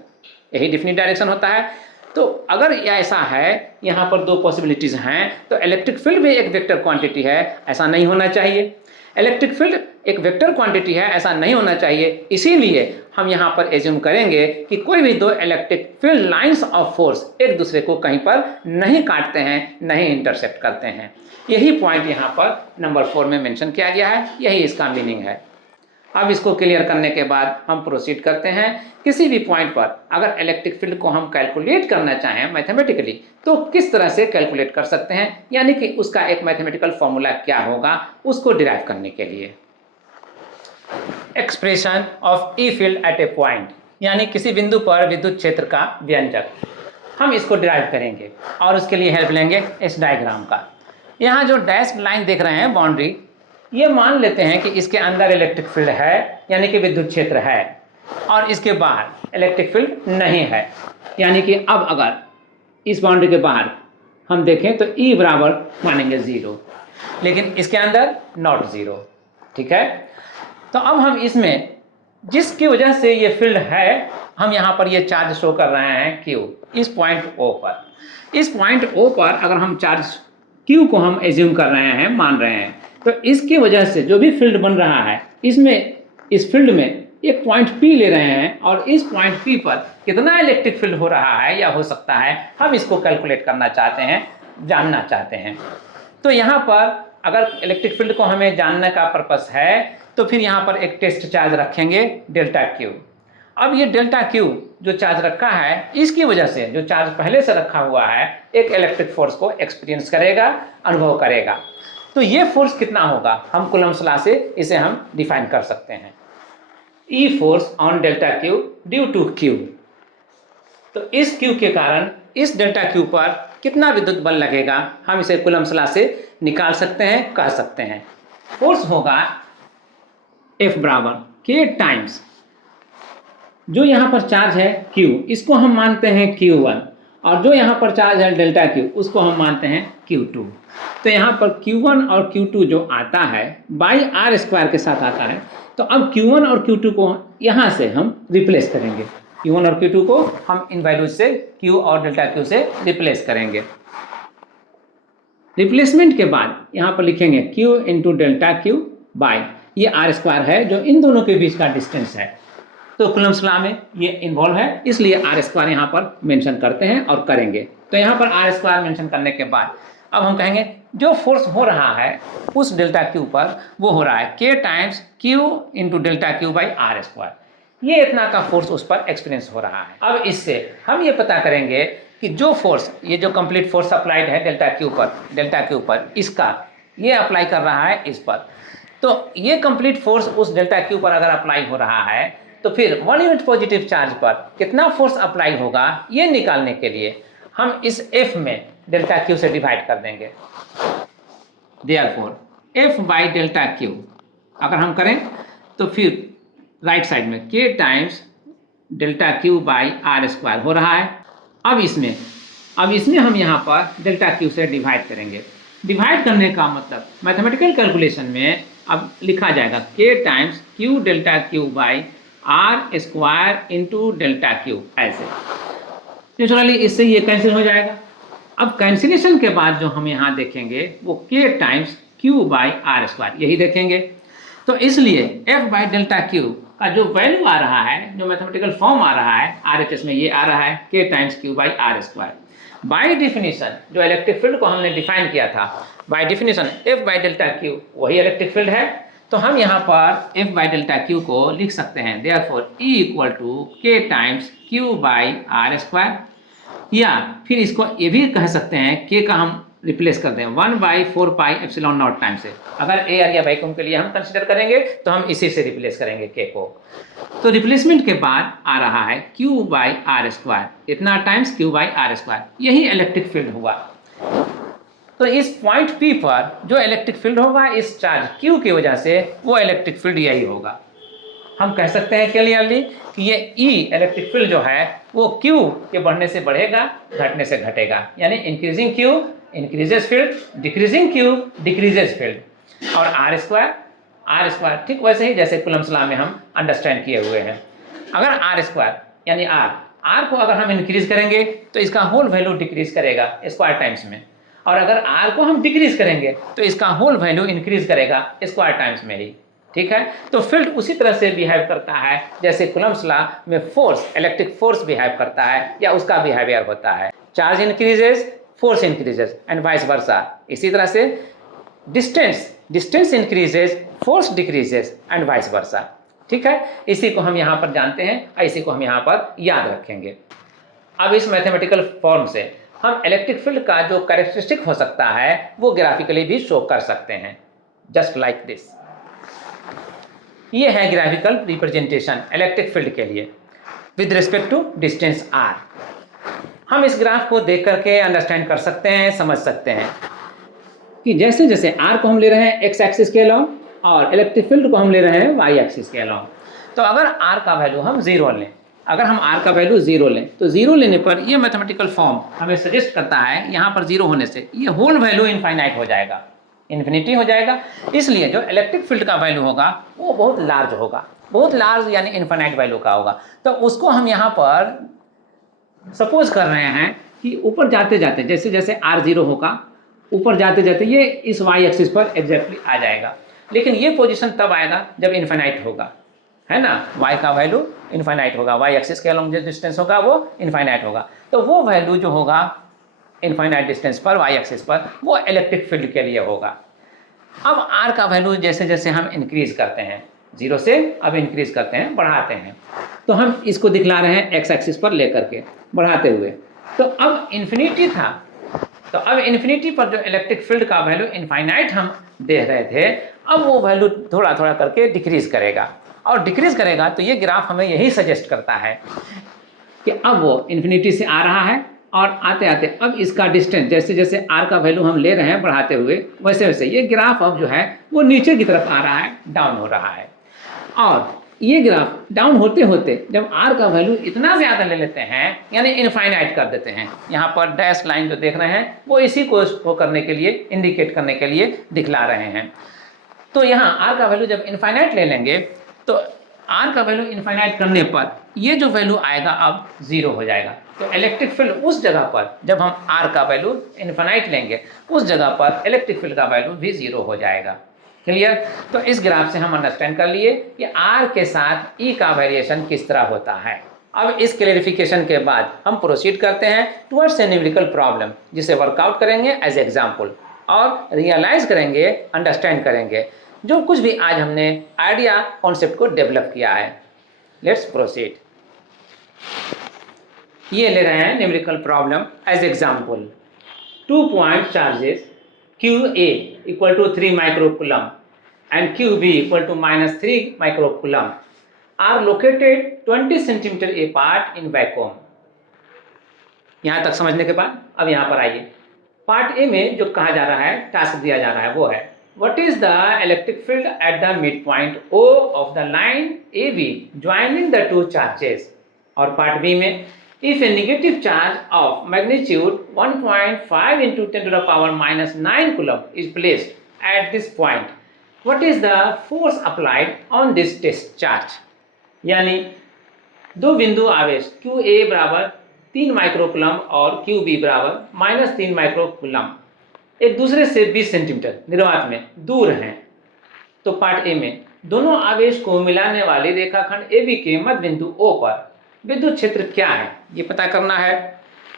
यही डिफिनिट डायरेक्शन होता है। तो अगर ऐसा है, यहाँ पर दो पॉसिबिलिटीज़ हैं, तो इलेक्ट्रिक फील्ड भी एक वेक्टर क्वांटिटी है, ऐसा नहीं होना चाहिए। इलेक्ट्रिक फील्ड एक वेक्टर क्वांटिटी है, ऐसा नहीं होना चाहिए। इसीलिए हम यहाँ पर एज्यूम करेंगे कि कोई भी दो electric field lines of force एक दूसरे को कहीं पर नहीं काटते हैं, नहीं इंटरसेक्ट करते हैं। यही पॉइंट यहाँ पर नंबर 4 में मेंशन किया गया है, यही इसका मीनिंग है। अब इसको क्लियर करने के बाद हम प्रोसीड करते हैं। किसी भी पॉइंट पर अगर इलेक्ट्रिक फील्ड को हम कैलकुलेट करना चाहें मैथमेटिकली, तो किस तरह से कैलकुलेट कर सकते हैं, यानी कि उसका एक मैथमेटिकल फॉर्मूला क्या होगा, उसको डिराइव करने के लिए expression of E field at a point, यानी किसी बिंदु पर विद्युत क्षेत्र का व्यंजक, हम इसको डिराइव करेंगे और उसके लिए हेल्प लेंगे इस डायग्राम का। यहाँ जो डैश लाइन देख रहे हैं बाउंड्री, ये मान लेते हैं कि इसके अंदर इलेक्ट्रिक फील्ड है, यानी कि विद्युत क्षेत्र है, और इसके बाहर इलेक्ट्रिक फील्ड नहीं है, यानी कि अब अगर इस बाउंड्री के बाहर हम देखें तो E बराबर मानेंगे 0, लेकिन इसके अंदर नॉट 0, ठीक है। तो अब हम इसमें जिसकी वजह से ये फील्ड है, हम यहाँ पर ये चार्ज शो कर रहे हैं Q, इस पॉइंट O पर। इस पॉइंट O पर अगर हम चार्ज Q को हम एज्यूम कर रहे हैं, मान रहे हैं, तो इसकी वजह से जो भी फील्ड बन रहा है, इसमें इस फील्ड में एक पॉइंट P ले रहे हैं, और इस पॉइंट P पर कितना इलेक्ट्रिक फील्ड हो रहा है या हो सकता है, हम इसको कैलकुलेट करना चाहते हैं, जानना चाहते हैं। तो यहाँ पर अगर इलेक्ट्रिक फील्ड को हमें जानने का पर्पस है, तो फिर यहाँ पर एक टेस्ट चार्ज रखेंगे डेल्टा Q। अब ये डेल्टा Q जो चार्ज रखा है, इसकी वजह से जो चार्ज पहले से रखा हुआ है एक इलेक्ट्रिक फोर्स को एक्सपीरियंस करेगा, अनुभव करेगा। तो ये फोर्स कितना होगा, हम कूलम्ब्स लॉ से इसे हम डिफाइन कर सकते हैं, E force on delta Q due to Q। तो इस Q के कारण इस डेल्टा Q पर कितना विद्युत बल लगेगा, हम इसे कूलम्ब्स लॉ से निकाल सकते हैं, कह सकते हैं। फोर्स होगा F बराबर K टाइम्स जो यहाँ पर चार्ज है Q, इसको हम मानते हैं Q1, और जो यहाँ पर चार्ज है डेल्टा Q, उसको हम मानते हैं Q2। तो यहाँ पर Q1 और Q2 जो आता है बाई आर स्क्वायर के साथ आता है। तो अब Q1 और Q2 को यहाँ से हम रिप्लेस करेंगे, Q1 और Q2 को हम इन वैल्यूज से Q और डेल्टा Q से रिप्लेस करेंगे। रिप्लेसमेंट के बाद यहाँ पर लिखेंगे Q into delta Q by ये आर स्क्वायर है जो इन दोनों के बीच का डिस्टेंस है। तो कूलम्ब्स लॉ में ये इन्वॉल्व है, इसलिए आर स्क्वायर यहाँ पर मेंशन करते हैं और करेंगे। तो यहाँ पर आर स्क्वायर मेंशन करने के बाद अब हम कहेंगे जो फोर्स हो रहा है उस डेल्टा Q पर, वो हो रहा है K times Q into delta Q by R square. ये इतना का फोर्स उस पर एक्सपीरियंस हो रहा है। अब इससे हम ये पता करेंगे कि जो फोर्स, ये जो कंप्लीट फोर्स अप्लाइड है डेल्टा Q पर, इसका ये अप्लाई कर रहा है इस पर, तो ये कंप्लीट फोर्स उस डेल्टा क्यू पर अगर अप्लाई हो रहा है तो फिर 1 यूनिट पॉजिटिव चार्ज पर कितना फोर्स अप्लाई होगा ये निकालने के लिए हम इस F में डेल्टा क्यू से डिवाइड कर देंगे। Therefore F by delta Q अगर हम करें तो फिर राइट साइड में K times delta Q by R square हो रहा है। अब इसमें हम यहाँ पर डेल्टा क्यू से डिवाइड करेंगे। डिवाइड करने का मतलब मैथमेटिकल कैलकुलेशन में अब लिखा जाएगा K times Q delta Q by R square into delta Q, ऐसे नेचुरली इससे ये कैंसिल हो जाएगा। अब कैंसिलेशन के बाद जो हम यहाँ देखेंगे वो K times Q by R square यही देखेंगे। तो इसलिए F बाई डेल्टा क्यू का जो वैल्यू आ रहा है, जो मैथमेटिकल फॉर्म आ रहा है RHS में, ये आ रहा है K times Q by R square. By definition जो इलेक्ट्रिक फील्ड को हमने डिफाइन किया था, by definition F by delta Q वही इलेक्ट्रिक फील्ड है। तो हम यहाँ पर F बाई डेल्टा क्यू को लिख सकते हैं therefore E equal to K times Q by R square, या फिर इसको ये भी कह सकते हैं K का हम रिप्लेस कर दें 1/4 पाई एप्सिलॉन नॉट टाइम से। अगर ए एरिया वैक्यूम के लिए हम कंसिडर करेंगे तो हम इसी से रिप्लेस करेंगे K को। तो रिप्लेसमेंट के बाद आ रहा है Q बाई आर स्क्वायर, इतना times Q by R square, यही इलेक्ट्रिक फील्ड हुआ। तो इस पॉइंट P पर जो इलेक्ट्रिक फील्ड होगा इस चार्ज Q की वजह से, वो इलेक्ट्रिक फील्ड यही होगा। हम कह सकते हैं क्लियरली कि ये E इलेक्ट्रिक फील्ड जो है वो Q के बढ़ने से बढ़ेगा, घटने से घटेगा, यानी increasing Q increases field, decreasing Q decreases field. और आर स्क्वायर ठीक वैसे ही जैसे कूलम्ब्स लॉ में हम अंडरस्टैंड किए हुए हैं। अगर आर स्क्वायर यानी आर को अगर हम इंक्रीज करेंगे तो इसका होल वैल्यू डिक्रीज करेगा स्क्वायर टाइम्स में, और अगर आर को हम डिक्रीज करेंगे तो इसका होल वैल्यू इंक्रीज करेगा स्क्वायर टाइम्स में ही। ठीक है, तो फील्ड उसी तरह से बिहेव करता है जैसे कूलम्ब्स लॉ में फोर्स, इलेक्ट्रिक फोर्स बिहेव करता है या उसका बिहेवियर होता है। Charge increases, force increases and vice versa. इसी तरह से distance increases, force decreases and vice versa. ठीक है, इसी को हम यहाँ पर जानते हैं और इसी को हम यहाँ पर याद रखेंगे। अब इस मैथमेटिकल फॉर्म से हम इलेक्ट्रिक फील्ड का जो कैरेक्टरिस्टिक हो सकता है वो ग्राफिकली भी शो कर सकते हैं, जस्ट लाइक दिस। ये है ग्राफिकल रिप्रेजेंटेशन इलेक्ट्रिक फील्ड के लिए with respect to distance r। हम इस ग्राफ को देख करके अंडरस्टैंड कर सकते हैं, समझ सकते हैं कि जैसे जैसे r को हम ले रहे हैं x एक्सिस के अलॉन्ग और इलेक्ट्रिक फील्ड को हम ले रहे हैं y एक्सिस के अलॉन्ग, तो अगर r का वैल्यू हम 0 लें, अगर हम r का वैल्यू 0 लें तो 0 लेने पर ये मैथमेटिकल फॉर्म हमें सजेस्ट करता है यहाँ पर 0 होने से ये होल वैल्यू इनफाइनाइट हो जाएगा, इन्फिनिटी हो जाएगा। इसलिए जो इलेक्ट्रिक फील्ड का वैल्यू होगा वो बहुत लार्ज होगा, बहुत लार्ज यानी इनफाइनाइट वैल्यू का होगा। तो उसको हम यहाँ पर सपोज कर रहे हैं कि ऊपर जाते जाते जैसे जैसे r 0 होगा, ऊपर जाते जाते ये इस y एक्सिस पर एग्जैक्टली आ जाएगा। लेकिन ये पोजीशन तब आएगा जब इनफाइनाइट होगा, है ना, y का वैल्यू इनफाइनाइट होगा, y एक्सिस के अलॉन्ग जो डिस्टेंस होगा वो इनफाइनाइट होगा। तो वो वैल्यू जो होगा इनफाइनाइट डिस्टेंस पर y एक्सिस पर वो इलेक्ट्रिक फील्ड के लिए होगा। अब r का वैल्यू जैसे जैसे हम इंक्रीज करते हैं 0 से, अब इंक्रीज करते हैं, बढ़ाते हैं, तो हम इसको दिखला रहे हैं x एक्सिस पर लेकर के बढ़ाते हुए। तो अब इन्फिनिटी था, तो अब इन्फिनिटी पर जो इलेक्ट्रिक फील्ड का वैल्यू इनफाइनाइट हम दे रहे थे, अब वो वैल्यू थोड़ा थोड़ा करके डिक्रीज करेगा, और डिक्रीज करेगा तो ये ग्राफ हमें यही सजेस्ट करता है कि अब वो इन्फिनिटी से आ रहा है और आते आते अब इसका डिस्टेंस जैसे जैसे r का वैल्यू हम ले रहे हैं बढ़ाते हुए, वैसे वैसे ये ग्राफ अब जो है वो नीचे की तरफ आ रहा है, डाउन हो रहा है। और ये ग्राफ डाउन होते होते जब r का वैल्यू इतना ज़्यादा ले लेते हैं यानी इनफाइनाइट कर देते हैं, यहाँ पर डैश लाइन जो देख रहे हैं वो इसी को करने के लिए, इंडिकेट करने के लिए दिखला रहे हैं। तो यहाँ r का वैल्यू जब इनफाइनाइट ले लेंगे तो r का वैल्यू इनफाइनाइट करने पर ये जो वैल्यू आएगा अब 0 हो जाएगा। तो इलेक्ट्रिक फील्ड उस जगह पर जब हम r का वैल्यू इनफाइनाइट लेंगे उस जगह पर इलेक्ट्रिक फील्ड का वैल्यू भी 0 हो जाएगा। क्लियर? तो इस ग्राफ से हम अंडरस्टैंड कर लिए कि r के साथ e का वेरिएशन किस तरह होता है। अब इस क्लेरिफिकेशन के बाद हम प्रोसीड करते हैं टुवर्ड्स ए न्यूमेरिकल प्रॉब्लम, जिसे वर्कआउट करेंगे एज एग्जाम्पल और रियलाइज करेंगे, अंडरस्टैंड करेंगे जो कुछ भी आज हमने आइडिया कॉन्सेप्ट को डेवलप किया है। Let's proceed. ये ले रहे हैं numerical problem as example. 2 point charges QA equal to 3 micro coulomb and QB equal to -3 microcoulomb are located 20 cm apart in vacuum. यहाँ तक समझने के बाद अब यहाँ पर आइए, पार्ट ए में जो कहा जा रहा है, टास्क दिया जा रहा है वो है what is the electric field at the mid point O of the line AB joining the two charges. और पार्ट बी में if A negative charge of magnitude 1.5 into 10⁻⁹ coulomb is placed at this point, what is the force applied on this test charge? यानी दो बिंदु आवेश QA बराबर 3 microcoulomb और QB बराबर -3 microcoulomb एक दूसरे से 20 सेंटीमीटर निर्वात में दूर हैं। तो पार्ट ए में दोनों आवेश को मिलाने वाली रेखाखंड AB के मध्य बिंदु O पर विद्युत क्षेत्र क्या है ये पता करना है।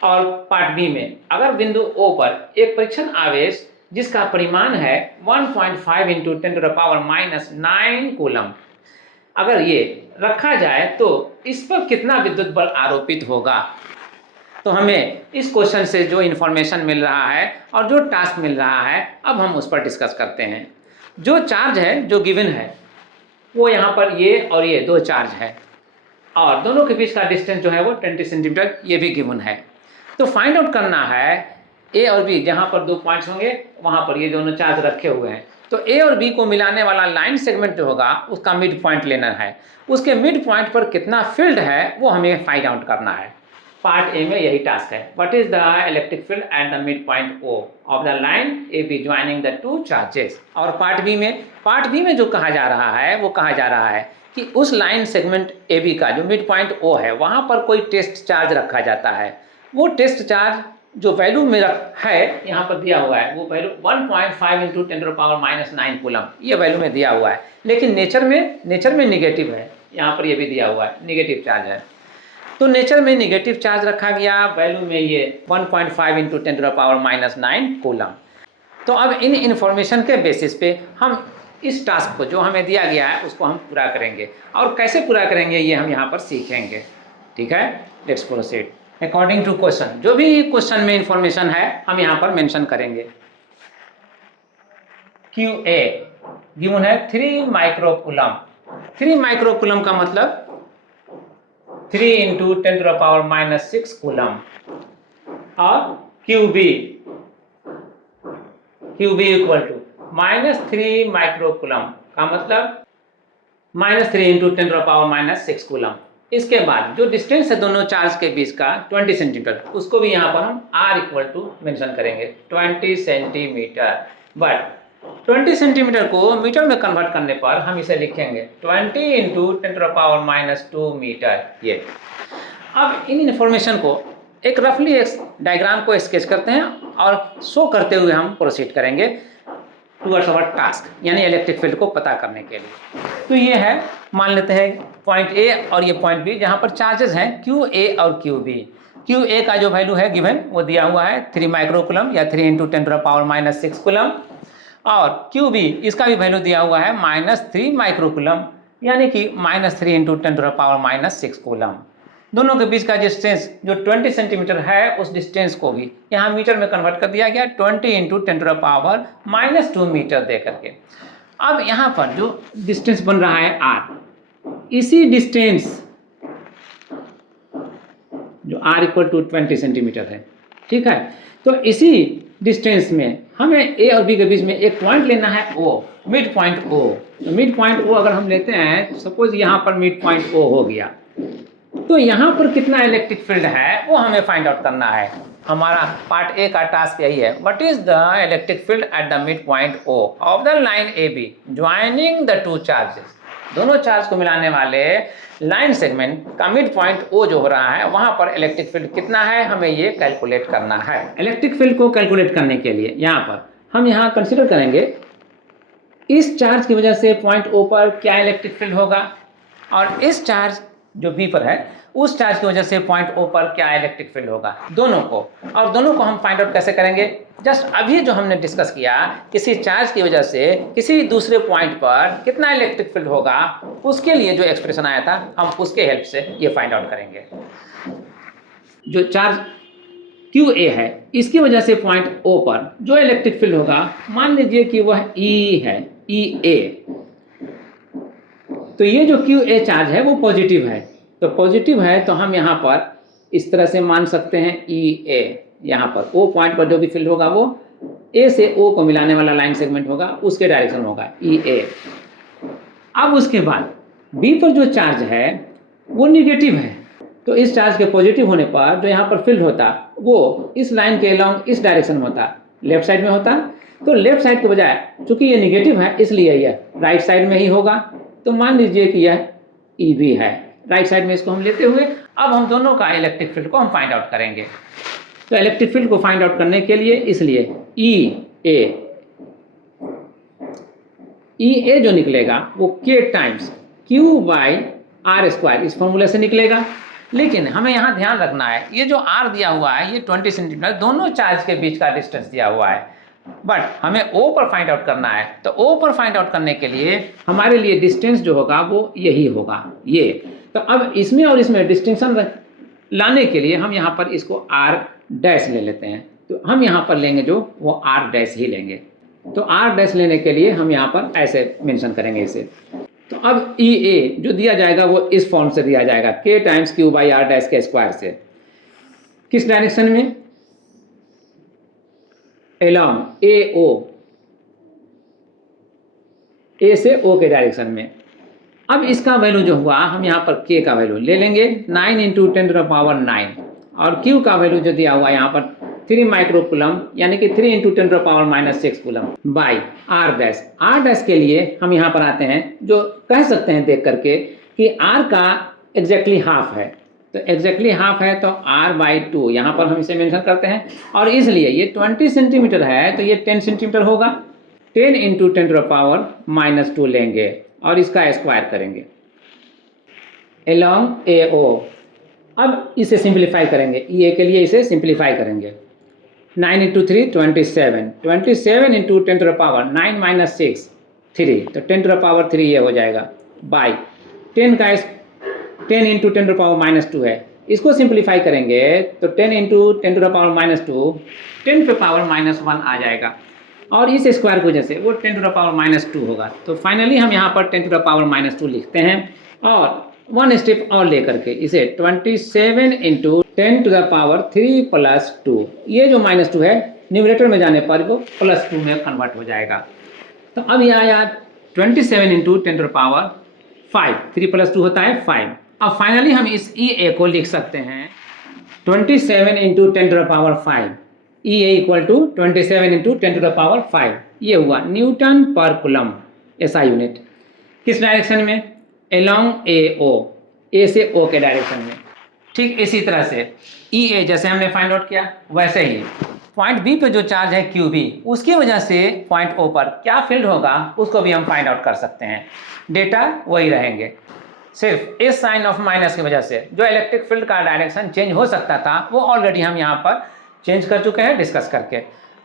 और पार्ट बी में अगर बिंदु O पर एक परीक्षण आवेश जिसका परिमाण है 1.5 into 10⁻⁹ कूलम अगर ये रखा जाए तो इस पर कितना विद्युत बल आरोपित होगा। तो हमें इस क्वेश्चन से जो इन्फॉर्मेशन मिल रहा है और जो टास्क मिल रहा है अब हम उस पर डिस्कस करते हैं। जो चार्ज है जो गिवन है वो यहाँ पर ये और ये दो चार्ज है और दोनों के बीच का डिस्टेंस जो है वो 20 सेंटीमीटर ये भी गिवन है। तो फाइंड आउट करना है ए और बी जहाँ पर दो पॉइंट्स होंगे वहाँ पर ये दोनों चार्ज रखे हुए हैं। तो ए और बी को मिलाने वाला लाइन सेगमेंट जो होगा उसका मिड पॉइंट लेना है, उसके मिड पॉइंट पर कितना फील्ड है वो हमें फाइंड आउट करना है। पार्ट ए में यही टास्क है what is the electric field at the mid point O of the line AB joining the two charges. और पार्ट बी में जो कहा जा रहा है वो कहा जा रहा है कि उस लाइन सेगमेंट AB का जो मिड पॉइंट O है वहाँ पर कोई टेस्ट चार्ज रखा जाता है। वो टेस्ट चार्ज जो वैल्यू में है यहाँ पर दिया हुआ है वो वैल्यू 1.5 into 10⁻⁹ कूलम ये वैल्यू में दिया हुआ है, लेकिन नेचर में निगेटिव है। यहाँ पर ये भी दिया हुआ है निगेटिव चार्ज है। तो नेचर में निगेटिव चार्ज रखा गया, वैल्यू में ये 1.5 into 10⁻⁹ कूलम। तो अब इन इन्फॉर्मेशन के बेसिस पे हम इस टास्क को जो हमें दिया गया है उसको हम पूरा करेंगे और कैसे पूरा करेंगे ये हम यहाँ पर सीखेंगे। ठीक है, let's proceed according to question. जो भी क्वेश्चन में इंफॉर्मेशन है हम यहाँ पर मेंशन करेंगे। QA गिवन है 3 माइक्रोकुलम। 3 माइक्रोकुलम का मतलब 3 into 10⁻⁻6 कूलम और QB इक्वल टू -3 माइक्रोकुलम का मतलब -3 into 10⁻⁻6 कूलम। इसके बाद जो डिस्टेंस है दोनों चार्ज के बीच का 20 सेंटीमीटर उसको भी यहाँ पर हम R इक्वल टू मेंशन करेंगे 20 सेंटीमीटर। बट 20 सेंटीमीटर को मीटर में कन्वर्ट करने पर हम इसे लिखेंगे 20 into 10⁻⁻2 मीटर। ये अब इन इन्फॉर्मेशन को एक रफली एक डायग्राम को स्केच करते हैं और शो करते हुए हम प्रोसीड करेंगे टुवर्ड्स आवर टास्क यानी इलेक्ट्रिक फील्ड को पता करने के लिए। तो ये है, मान लेते हैं पॉइंट ए और ये पॉइंट बी जहाँ पर चार्जेस हैं QA और QB। QA का जो वैल्यू है गिवन वो दिया हुआ है 3 माइक्रोकुलम या 3 into 10⁻⁻6 कूलम और QB इसका भी वैल्यू दिया हुआ है -3 माइक्रोकुलम यानी कि -3 into 10⁻⁻6 कूलम। दोनों के बीच का डिस्टेंस जो 20 सेंटीमीटर है उस डिस्टेंस को भी यहाँ मीटर में कन्वर्ट कर दिया गया 20 into 10⁻⁻2 मीटर दे करके। अब यहाँ पर जो डिस्टेंस बन रहा है R, इसी डिस्टेंस जो R इक्वल टू 20 सेंटीमीटर है, ठीक है। तो इसी डिस्टेंस में हमें A और B के बीच में एक पॉइंट लेना है O, मिड पॉइंट O। तो मिड पॉइंट O अगर हम लेते हैं, सपोज यहाँ पर मिड पॉइंट O हो गया, तो यहाँ पर कितना इलेक्ट्रिक फील्ड है वो हमें फाइंड आउट करना है। हमारा पार्ट ए का टास्क यही है what is the electric field at the mid point O of the line AB joining the two charges. दोनों चार्ज को मिलाने वाले लाइन सेगमेंट का मिड पॉइंट O जो हो रहा है वहाँ पर इलेक्ट्रिक फील्ड कितना है हमें ये कैलकुलेट करना है। इलेक्ट्रिक फील्ड को कैलकुलेट करने के लिए यहाँ पर हम यहाँ कंसिडर करेंगे इस चार्ज की वजह से पॉइंट O पर क्या इलेक्ट्रिक फील्ड होगा और इस चार्ज जो B पर है उस चार्ज की वजह से पॉइंट O पर क्या इलेक्ट्रिक फील्ड होगा, दोनों को। और दोनों को हम फाइंड आउट कैसे करेंगे, जस्ट अभी जो हमने डिस्कस किया किसी चार्ज की वजह से किसी दूसरे पॉइंट पर कितना इलेक्ट्रिक फील्ड होगा उसके लिए जो एक्सप्रेशन आया था हम उसके हेल्प से ये फाइंड आउट करेंगे। जो चार्ज QA है इसकी वजह से पॉइंट O पर जो इलेक्ट्रिक फील्ड होगा मान लीजिए कि वह E है, EA। तो ये जो क्यू ए चार्ज है वो पॉजिटिव है, तो पॉजिटिव है तो हम यहाँ पर इस तरह से मान सकते हैं ई ए, यहाँ पर ओ पॉइंट पर जो भी फील्ड होगा वो ए से ओ को मिलाने वाला लाइन सेगमेंट होगा, उसके डायरेक्शन होगा ई ए। अब उसके बाद बी पर जो चार्ज है वो निगेटिव है, तो इस चार्ज के पॉजिटिव होने पर जो यहाँ पर फील्ड होता वो इस लाइन के अलॉन्ग इस डायरेक्शन में होता, लेफ्ट साइड में होता। तो लेफ्ट साइड के बजाय चूंकि ये निगेटिव है इसलिए यह राइट साइड में ही होगा, तो मान लीजिए कि यह ई बी है, राइट साइड में इसको हम लेते हुए अब हम दोनों का इलेक्ट्रिक फील्ड को हम फाइंड आउट करेंगे। तो इलेक्ट्रिक फील्ड को फाइंड आउट करने के लिए इसलिए ई ए जो निकलेगा वो K times Q by R square इस फॉर्मूले से निकलेगा। लेकिन हमें यहाँ ध्यान रखना है ये जो आर दिया हुआ है ये 20 सेंटीमीटर दोनों चार्ज के बीच का डिस्टेंस दिया हुआ है, बट हमें ओ पर फाइंड आउट करना है। तो ओ पर फाइंड आउट करने के लिए हमारे लिए डिस्टेंस जो होगा वो यही होगा ये। तो अब इसमें और इसमें डिस्टिंक्शन लाने के लिए हम यहाँ पर इसको आर डैश ले लेते हैं, तो हम यहाँ पर लेंगे जो वो आर डैश ही लेंगे। तो आर डैश लेने के लिए हम यहाँ पर ऐसे मेंशन करेंगे इसे। तो अब ई ए जो दिया जाएगा वो इस फॉर्म से दिया जाएगा K times Q by R dash के स्क्वायर से, किस डायरेक्शन में, एलॉन्ग ए ओ, ए से ओ के डायरेक्शन में। अब इसका वैल्यू जो हुआ हम यहाँ पर के का वैल्यू ले लेंगे 9 × 10⁻⁹ और क्यू का वैल्यू जो दिया हुआ यहाँ पर 3 माइक्रोकूलम यानी कि 3 × 10⁻⁻⁶ coulomb by R dash. R dash के लिए हम यहाँ पर आते हैं जो कह सकते हैं देख करके कि आर का एग्जैक्टली हाफ है, तो एग्जैक्टली हाफ है तो r/2 यहाँ पर हम इसे मेंशन करते हैं। और इसलिए ये 20 सेंटीमीटर है तो ये 10 सेंटीमीटर होगा, 10 × 10⁻⁻² लेंगे और इसका स्क्वायर करेंगे एलॉन्ग ए ओ। अब इसे सिंप्लीफाई करेंगे, ई ए के लिए इसे सिंप्लीफाई करेंगे। 9 × 3 27, 27 × 10⁻⁹ 3, तो 10⁻³ ये हो जाएगा बाई 10 × 10⁻² है, इसको सिंप्लीफाई करेंगे तो 10 × 10⁻², 10⁻⁻1 आ जाएगा और इस स्क्वायर की वजह से वो 10⁻² होगा। तो फाइनली हम यहाँ पर 10⁻² लिखते हैं और वन स्टेप और लेकर के इसे 27 × 10⁻³ + 2, ये जो -2 है न्यूमरेटर में जाने पर वो +2 में कन्वर्ट हो जाएगा। तो अब ये आया 27 × 10⁵, 3 + 2 होता है 5। अब फाइनली हम इस ई ए को लिख सकते हैं 27 × 10⁵, ई ए = 27 × 10⁵, ये हुआ न्यूटन पर कूलम ऐसा यूनिट। किस डायरेक्शन में, एलॉन्ग ए ओ, ए से ओ के डायरेक्शन में। ठीक इसी तरह से ई ए जैसे हमने फाइंड आउट किया वैसे ही पॉइंट बी पे जो चार्ज है क्यू बी, उसकी वजह से पॉइंट ओ पर क्या फील्ड होगा उसको भी हम फाइंड आउट कर सकते हैं। डेटा वही रहेंगे, सिर्फ इस साइन ऑफ माइनस की वजह से जो इलेक्ट्रिक फील्ड का डायरेक्शन चेंज हो सकता था वो ऑलरेडी हम यहाँ पर चेंज कर चुके हैं डिस्कस करके।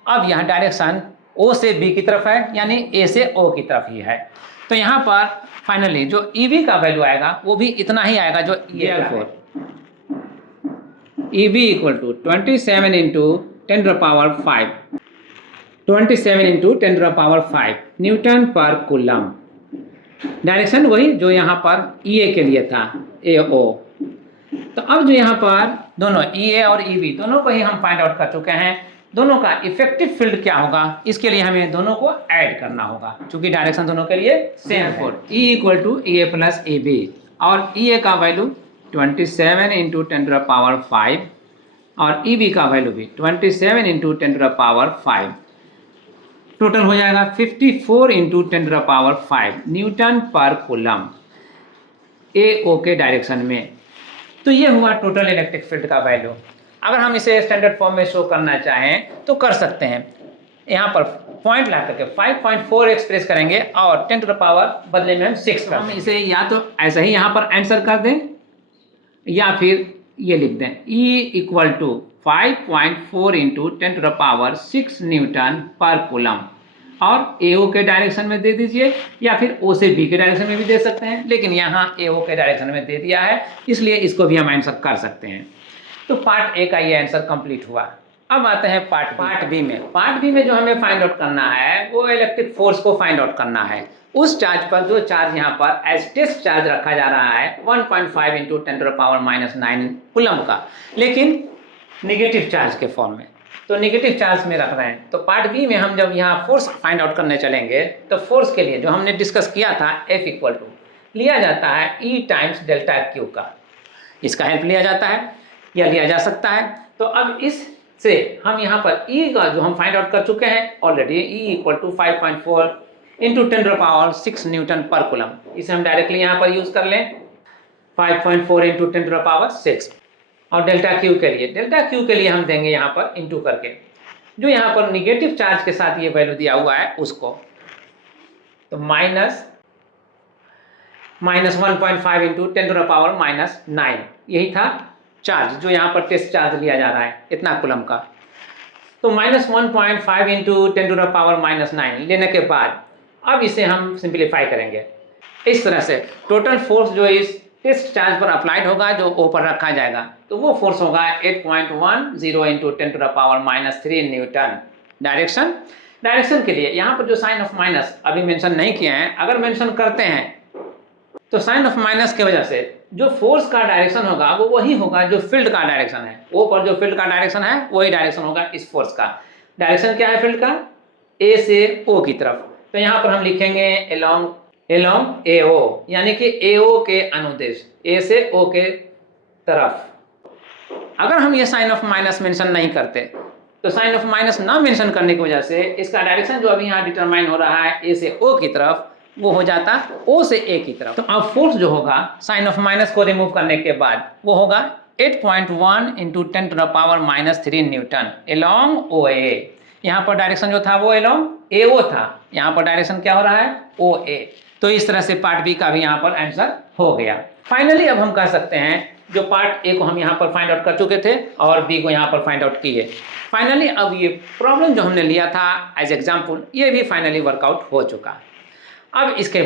अब यहाँ डायरेक्शन ओ से बी की तरफ है यानी ए से ओ की तरफ ही है। तो यहाँ पर फाइनली जो ई बी का वैल्यू आएगा वो भी इतना ही आएगा जो ई ए का। E B = 27 × 10⁵, 27 × 10⁵ Newton per coulomb. Direction वही जो यहाँ पर ई ए के लिए था, ए ओ। तो अब जो यहाँ पर दोनों ई ए और ई बी दोनों को ही हम फाइंड आउट कर चुके हैं, दोनों का इफेक्टिव फील्ड क्या होगा इसके लिए हमें दोनों को ऐड करना होगा क्योंकि डायरेक्शन दोनों के लिए सेम है। ई = ए + ए बी और ई ए का वैल्यू 27 × 10⁵ और ई बी का वैल्यू भी 27 × 10⁵। टोटल हो जाएगा 54 × 10⁵ न्यूटन पर कूलम ए ओ के डायरेक्शन में। तो ये हुआ टोटल इलेक्ट्रिक फील्ड का वैल्यू। अगर हम इसे स्टैंडर्ड फॉर्म में शो करना चाहें तो कर सकते हैं, यहाँ पर पॉइंट ला करके 5.4 एक्सप्रेस करेंगे और 10 बदले में हम 6 कर। हम इसे या तो ऐसा ही यहाँ पर आंसर कर दें या फिर ये लिख दें E = 5.4 × 10⁶ न्यूटन पर कूलम और ए ओ के डायरेक्शन में दे दीजिए या फिर ओ से बी के डायरेक्शन में भी दे सकते हैं, लेकिन यहाँ ए ओ के डायरेक्शन में दे दिया है इसलिए इसको भी हम आंसर कर सकते हैं। तो पार्ट ए का ये आंसर कंप्लीट हुआ। अब आते हैं पार्ट बी में। पार्ट बी में जो हमें फाइंड आउट करना है वो इलेक्ट्रिक फोर्स को फाइंड आउट करना है। उस चार्ज पर जो चार्ज यहाँ पर एज टेस्ट चार्ज रखा जा रहा है 1.5 इंटू 10⁻⁹ कूलम का, लेकिन निगेटिव चार्ज के फॉर्म में। तो निगेटिव चार्ज में रख रहे हैं। तो पार्ट बी में हम जब यहाँ फोर्स फाइंड आउट करने चलेंगे तो फोर्स के लिए जो हमने डिस्कस किया था F इक्वल टू लिया जाता है E टाइम्स डेल्टा क्यू का, इसका हेल्प लिया जाता है या लिया जा सकता है। तो अब इससे हम यहाँ पर E का जो हम फाइंड आउट कर चुके हैं ऑलरेडी, E इक्वल टू 5.4 इंटू 10⁻6 न्यूटन पर कूलम। इसे हम डायरेक्टली यहाँ पर यूज़ कर लें 5.4 इंटू 10⁻6। और डेल्टा क्यू के लिए हम देंगे यहाँ पर इंटू करके जो यहाँ पर निगेटिव चार्ज के साथ ये वैल्यू दिया हुआ है उसको, तो माइनस 1.5 इंटू 10⁻⁹ यही था चार्ज जो यहाँ पर टेस्ट चार्ज लिया जा रहा है इतना कूलम का। तो -1.5 इंटू 10⁻⁹ लेने के बाद अब इसे हम सिंप्लीफाई करेंगे इस तरह से। टोटल फोर्स जो इस टेस्ट चार्ज पर अप्लाइड होगा जो ओ पर रखा जाएगा तो वो फोर्स होगा 8.10 इंटू 10⁻³ न्यूटन। डायरेक्शन के लिए यहाँ पर जो साइन ऑफ माइनस अभी मेंशन नहीं किए हैं, अगर मेंशन करते हैं तो साइन ऑफ माइनस की वजह से जो फोर्स का डायरेक्शन होगा वो वही होगा जो फील्ड का डायरेक्शन है। ओ पर जो फील्ड का डायरेक्शन है वही डायरेक्शन होगा इस फोर्स का। डायरेक्शन क्या है फील्ड का? ए से ओ की तरफ। तो यहाँ पर हम लिखेंगे एलोंग AO, यानी कि AO के अनुदेश, ए से ओ के तरफ। अगर हम ये साइन ऑफ माइनस मेंशन नहीं करते तो साइन ऑफ माइनस ना मेंशन करने की वजह से इसका डायरेक्शन जो अभी यहाँ डिटरमाइन हो रहा है ए से ओ की तरफ वो हो जाता ओ से ए की तरफ। तो अब फोर्स जो होगा साइन ऑफ माइनस को रिमूव करने के बाद वो होगा 8.1 इंटू 10⁻³ न्यूटन एलोंग OA। यहाँ पर डायरेक्शन जो था वो एलोंग AO था, यहाँ पर डायरेक्शन क्या हो रहा है OA। तो इस तरह से पार्ट बी का भी यहाँ पर आंसर हो गया। फाइनली अब हम कह सकते हैं जो पार्ट ए को हम यहाँ पर फाइंड आउट कर चुके थे और बी को यहाँ पर फाइंड आउट किए। फाइनली अब ये प्रॉब्लम जो हमने लिया था एज एग्जाम्पल ये भी फाइनली वर्कआउट हो चुका। अब इसके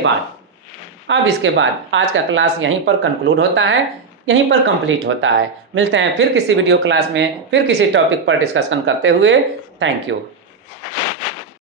बाद आज का क्लास यहीं पर कंक्लूड होता है, यहीं पर कंप्लीट होता है। मिलते हैं फिर किसी वीडियो क्लास में फिर किसी टॉपिक पर डिस्कशन करते हुए। Thank you.